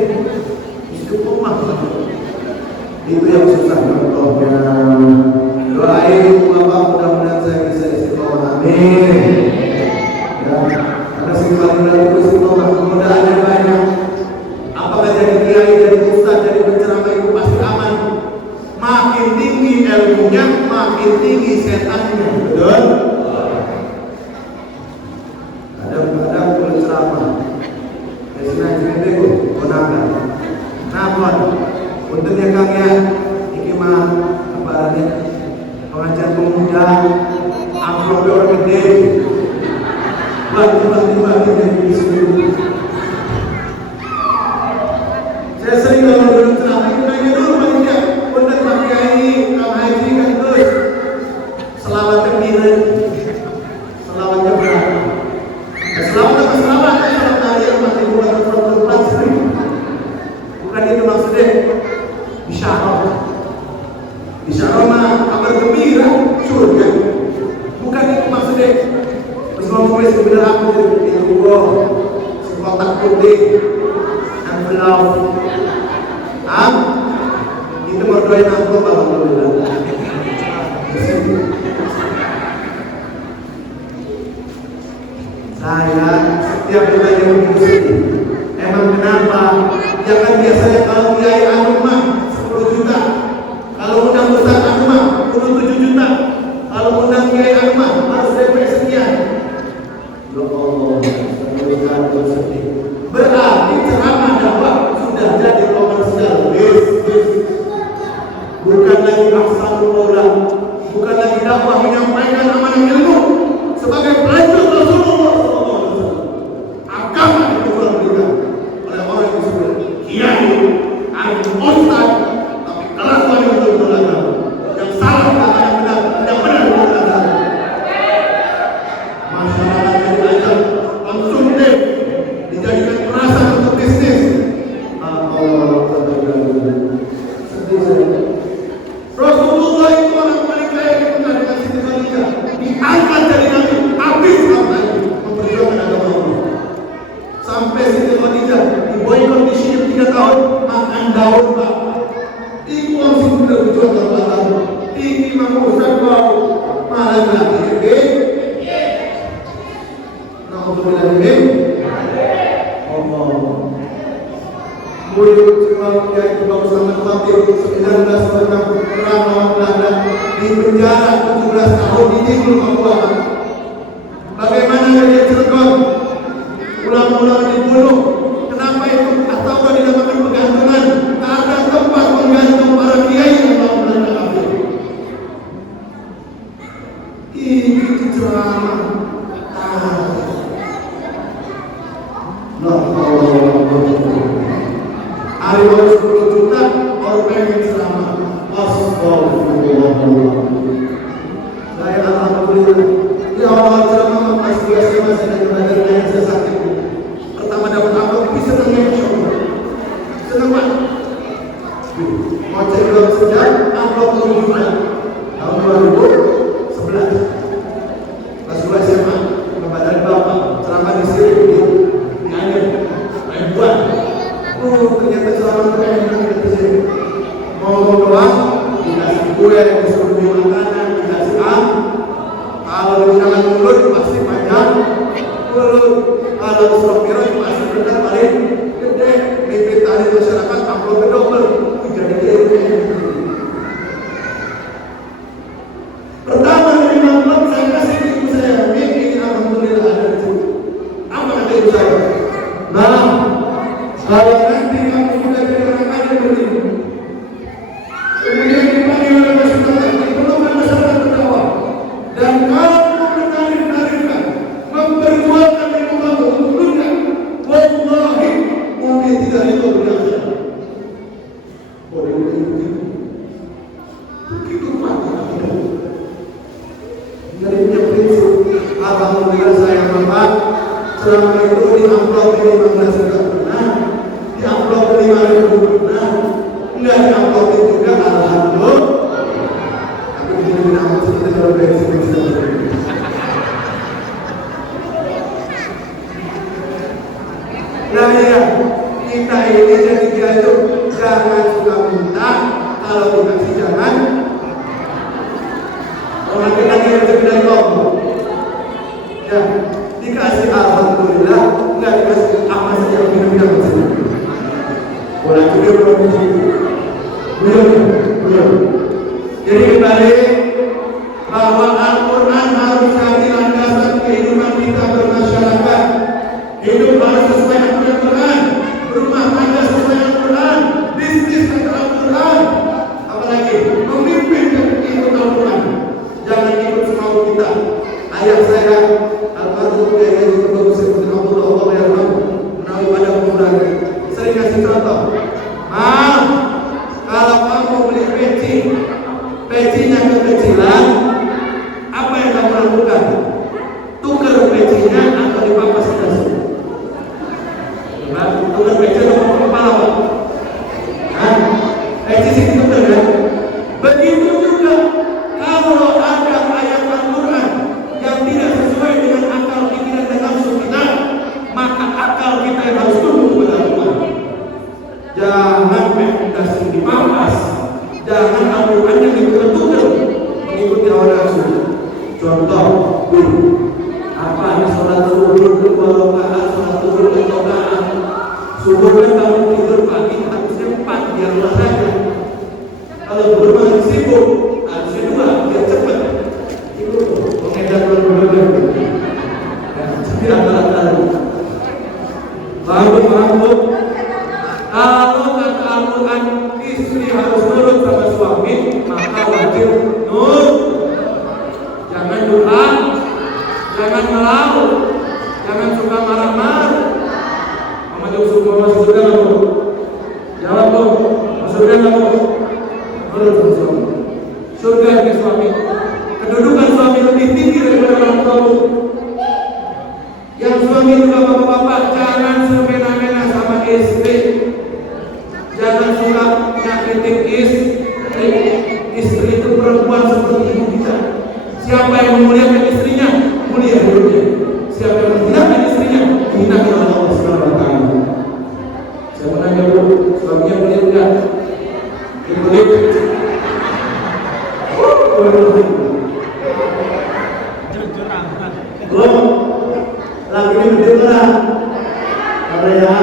itu rumah. Itu yang susah contohnya. Doain Bapak mudah-mudahan saya bisa istiqomah. Amin. Ya, karena paling dalam istiqomah kemudahannya banyak. Apakah jadi kiai, jadi ustaz, jadi penceramah itu pasti aman. Makin tinggi ilmunya, makin tinggi setannya. Betul? Kadang-kadang penceramah. Biasanya cerita itu konangan. Napon. Untungnya Kang ya, ini mah lebarannya pengajar pemuda, amplopnya orang gede. buat tiba-tiba kita di sini. Saya sering kalau dulu ceramah itu nanya dulu panitia, punten Pak Kiai, Kang Haji kan terus selawat tekbiran, selawat jabatan. Selawat apa selawat? Selawat tadi yang mati buat perempuan sering. Bukan itu maksudnya. Bisyarah mah kabar gembira surga. Bukan itu maksudnya. Bersama sebenarnya aku itu sekotak putih envelope. Kita berdoain aku alhamdulillah. Saya setiap belajar begitu. Emang kenapa? Jangan biasanya kalau kiai anu mah 10 juta. Kalau undang ustaz anu mah kudu 7 juta. Kalau undang kiai anu mah harus DP sekian. Ya Allah, berarti ceramah dakwah sudah jadi komersial. Bukan lagi ahsanul qaula, bukan lagi dakwah menyampaikan amanah ilmu sebagai pelajar Rasulullah SAW. Agama itu diberikan oleh orang yang disebut kiai, alim, ustaz, tapi kelakuan yang betul-betul agama. Yang salah kata yang benar, yang benar betul agama. Masyarakat yang diajak konsumtif, dijadikan perasaan untuk bisnis. Allah sedih saya. Rasulullah itu orang paling kaya di pengadilan Siti Khadijah, diangkat jadi nabi, habis sampai memperjuangkan agama Allah. Sampai Siti Khadijah diboykot di Syria 3 tahun, makan daun Pak. Itu orang sih sudah berjuang 4 tahun. Ini mah urusan kau malah lagi. Mulut sebab dia itu bagus sangat khawatir 19 tahun perang lawan Belanda di penjara 17 tahun di Jingul Papua. Bagaimana dia Cilegon? Ulang-ulang dibunuh. Kenapa itu? Atau dinamakan pegantungan? Tak ada tempat menggantung para kiai yang lawan Belanda kafir. Ini ceramah. Hari baru 10 juta, orang pengen ceramah. Astagfirullah. Saya alhamdulillah. Ya Allah, ceramah masih biasa masih ada belajar yang saya sakit. Pertama dapat amplop, tapi senangnya Masya Allah. Senang Pak. Mau cek dalam sejak amplop 7 juta. Tahun 2011. Kelas 2 SMA, kepada Bapak ceramah di sini di Anyer, ribuan. Ternyata selama kita kesini mau doang dikasih kue, disuruh beli makanan, dikasih kalau misalkan mulut pasti panjang mulut, kalau disuruh kira pasti benar paling gede. Bibit tadi masyarakat amplop double jadi pertama dari amplop saya kasih ibu saya, ini alhamdulillah ada di situ. Apa kata ibu saya? Malam kalau nanti kamu sudah jadi orang kaya begini, kemudian dipanggil oleh masyarakat, diperlukan masyarakat berdakwah, dan kalau kamu menarik-narikkan, memperjuangkan ilmu kamu untuk dunia, wallahi mungkin tidak itu berakhir. Boleh begitu mati kita. Dari punya prinsip, alhamdulillah saya Bapak, selama itu di amplop 15 juta. Di amplop 5.000 enggak di amplop juga alhamdulillah. Tapi begini amat seperti kalau bensin. Nah ya, kita ini jadi itu jangan suka minta, kalau dikasih jangan. Orang kita ini rezeki dari Allah. Ya, dikasih alhamdulillah, enggak dikasih apa saja yang minum-minum saja. Orang juga belum. Jadi kembali bahwa Al-Quran harus jadi landasan kehidupan kita bermasyarakat. Hidup harus sesuai Al-Quran, berumah tangga sesuai Al-Quran, bisnis sesuai Al-Quran, apalagi memimpin ikut Al-Quran. Jangan ikut semau kita. Ayah saya almarhum Kiai istrinya atau dipapas kita semua? Bukan baca dengan kepala Pak. Sisi itu kan. Begitu juga kalau ada ayat Al-Quran yang tidak sesuai dengan akal pikiran dan nafsu kita, maka akal kita yang harus tunduk kepada Allah. Jangan rekomendasi dipapas, jangan Al-Quran yang ditentukan mengikuti hawa nafsu. Contoh, apa ini sholat subuh kedua rakaat, sholat subuh kedua rakaat. Subuh kan kalau tidur pagi harusnya 4 biar saja. Kalau bermain sibuk harusnya 2 biar cepat. Itu pengedar berbeda. Tapi antara-antara. Baru. Kalau kata Al-Quran istri harus nurut sama suami, maka wajib nurut. Jangan durhaka, jangan melaut, jangan suka marah-marah. Mama jauh suka masuk surga nggak bu? Jawab bu, masuk surga nggak bu? Nurut sama suami. Surga ke suami. Kedudukan suami lebih tinggi daripada orang tua bu. Yang suami juga bapak-bapak jangan semena-mena sama istri. Jangan suka nyakitin istri. Istri itu perempuan seperti ibu kita. Siapa yang memuliakan istrinya, mulia hidupnya. Siapa yang menghinakan istrinya, hina oleh Allah Subhanahu wa taala. Saya menanya bu, suaminya mulia enggak? Mulia. Lagi ini berdengar. Karena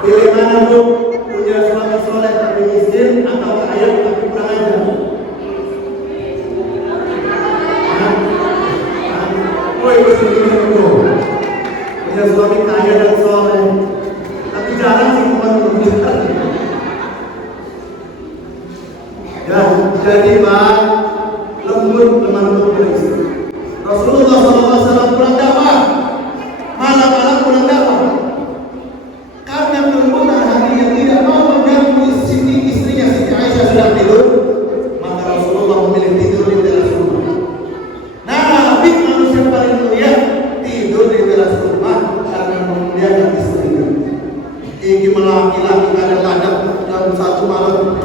pilih mana bu, punya suami soleh tapi miskin atau kaya tapi kurang ajar. Punya suami kaya dan soleh, tapi jarang sih menunjukkan. Ya, jadi Pak, lembut lemah lembut beristri. Rasulullah SAW pulang dakwah, malam-malam pulang dakwah. Karena kelembutan hati yang tidak mau mengganggu istrinya Siti Aisyah sedang tidur, maka Rasulullah memilih tidur di teras rumah. Nabi manusia paling mulia tidur di teras rumah karena memuliakan istrinya. Ini laki-laki kadang-kadang dalam satu malam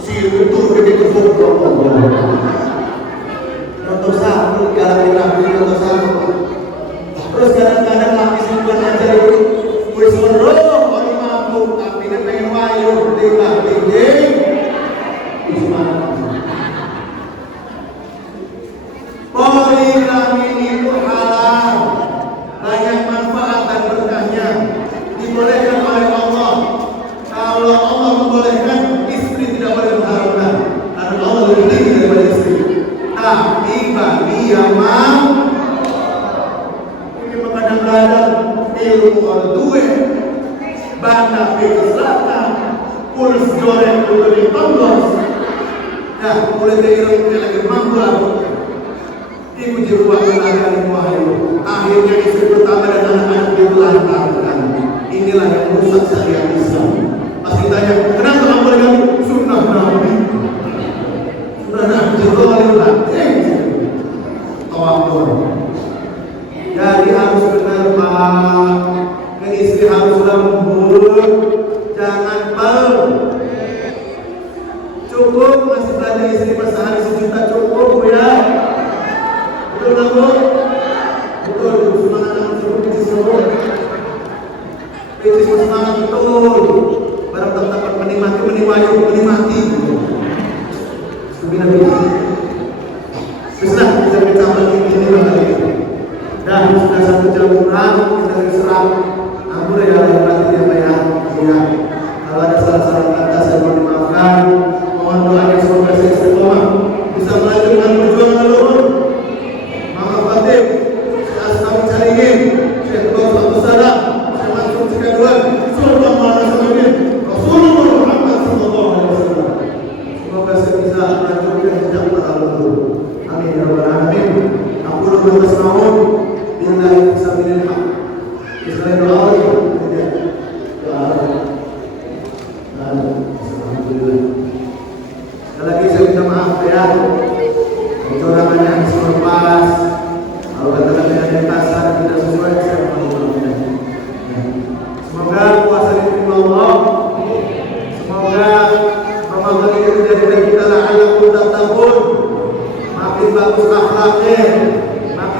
si itu begitu contoh satu contoh satu. Terus kadang-kadang laki sebulan aja itu wis weruh orang mampu tapi dia pengen wayu tinggal poligami itu halal, banyak manfaat dan berkahnya, dibolehkan oleh Allah. Kalau Allah membolehkan, istri tidak boleh mengharamkan, karena Allah lebih tinggi daripada istri. Tapi bagi yang mau, ini kadang-kadang ilmu kalau duit, bana pergi selatan, puls goreng dulu di tongos, ya boleh diiring lagi mampu lah. Ibu jiwa tenaga wahyu. Akhirnya istri pertama dan anak-anak ditelantarkan. Inilah yang merusak syariat Islam. Pasti tanya, kenapa kamu poligami? Sunnah Nabi. Sunnah Nabi itu oleh tawakal. Jadi harus benar Pak. Ke istri harus lembut, jangan pel. Cukup masih belanja istri per sehari 1 juta cukup ya. Betul tak bu? Betul, semangat anak seru, bisnis seru. Bisnis semangat betul. Barang tetap menikmati. Subhanallah. Bisa mencapai ini lagi. Dan sudah 1 jam kurang kita diserang. Ampun ya Allah ya. Kalau ada salah-salah kata saya mohon dimaafkan. Mohon doanya semoga saya istiqomah bisa melanjutkan perjuangan luhur. Fatih, saya Asnawi Cariin, Syekh Bapak Salam, Syekh Mansur Cikaduan, Sallallahu Alaihi Wasallam, Rasulullah Muhammad Sallallahu Alaihi Wasallam. Semoga saya bisa melanjutkan sejak pada luhur. Amin ya rabbal alamin. Aku lupa tasnaun, billahi fisabilil haq. Israel doa ya. Alhamdulillah. Sekali lagi saya minta maaf ya. Kecurangan yang selepas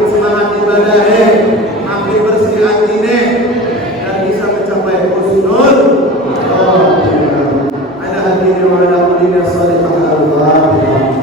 makin semangat ibadah, makin bersih hati dan bisa mencapai husnul khotimah. Ala hadirin wa ala kulli salihah al-Fatihah.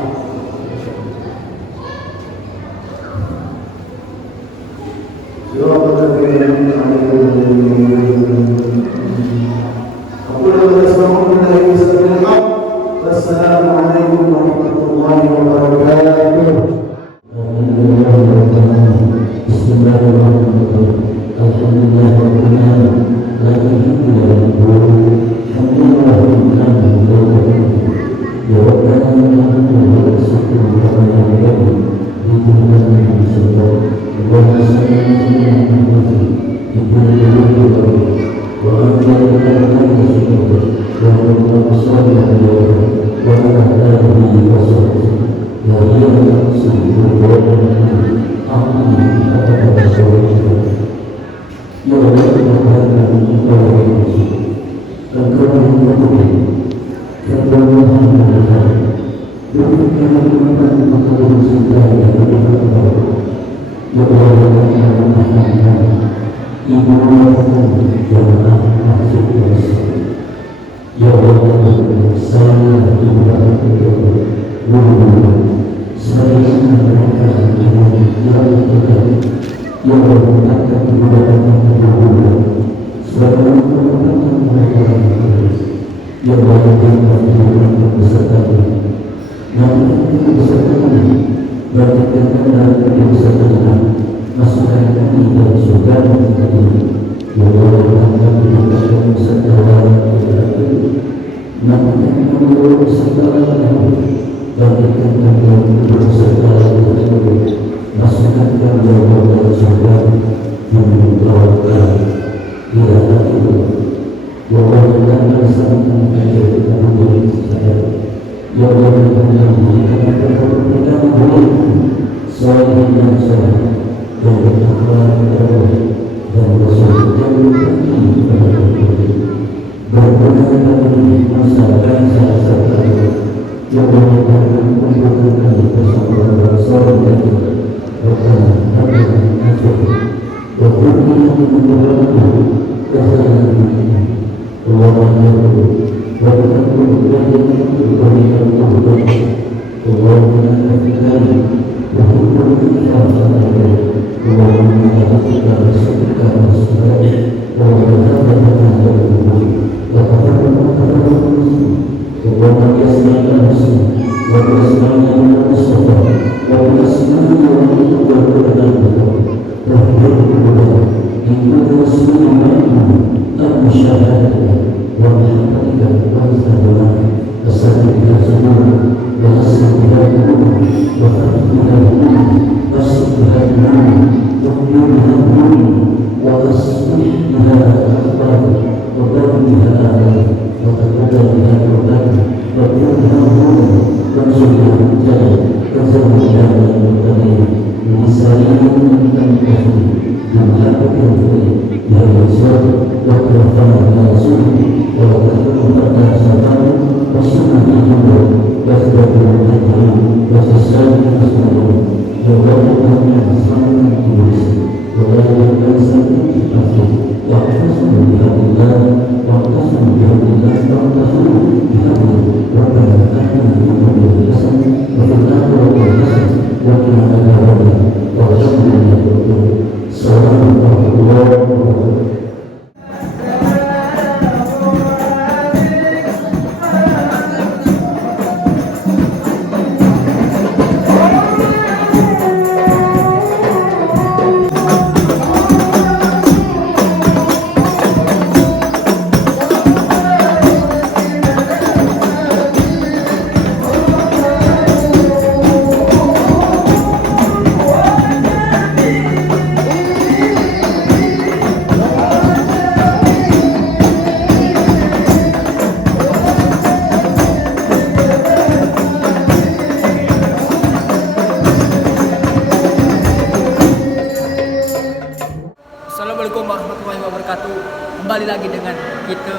Wassalamualaikum warahmatullahi wabarakatuh. Kembali lagi dengan kita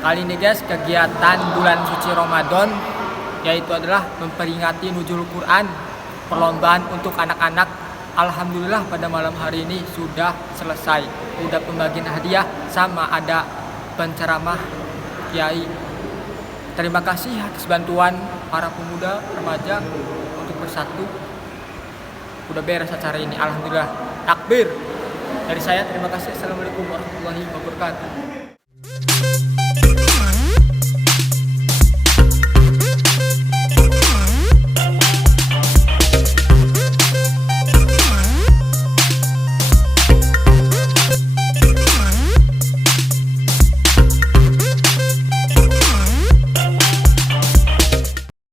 kali ini guys, kegiatan bulan suci Ramadan, yaitu adalah memperingati nuzul Quran perlombaan untuk anak-anak. Alhamdulillah pada malam hari ini sudah selesai. Udah pembagian hadiah sama ada penceramah kiai. Terima kasih atas bantuan para pemuda remaja untuk bersatu. Udah beres acara ini, alhamdulillah. Takbir. Dari saya terima kasih. Assalamualaikum warahmatullahi wabarakatuh.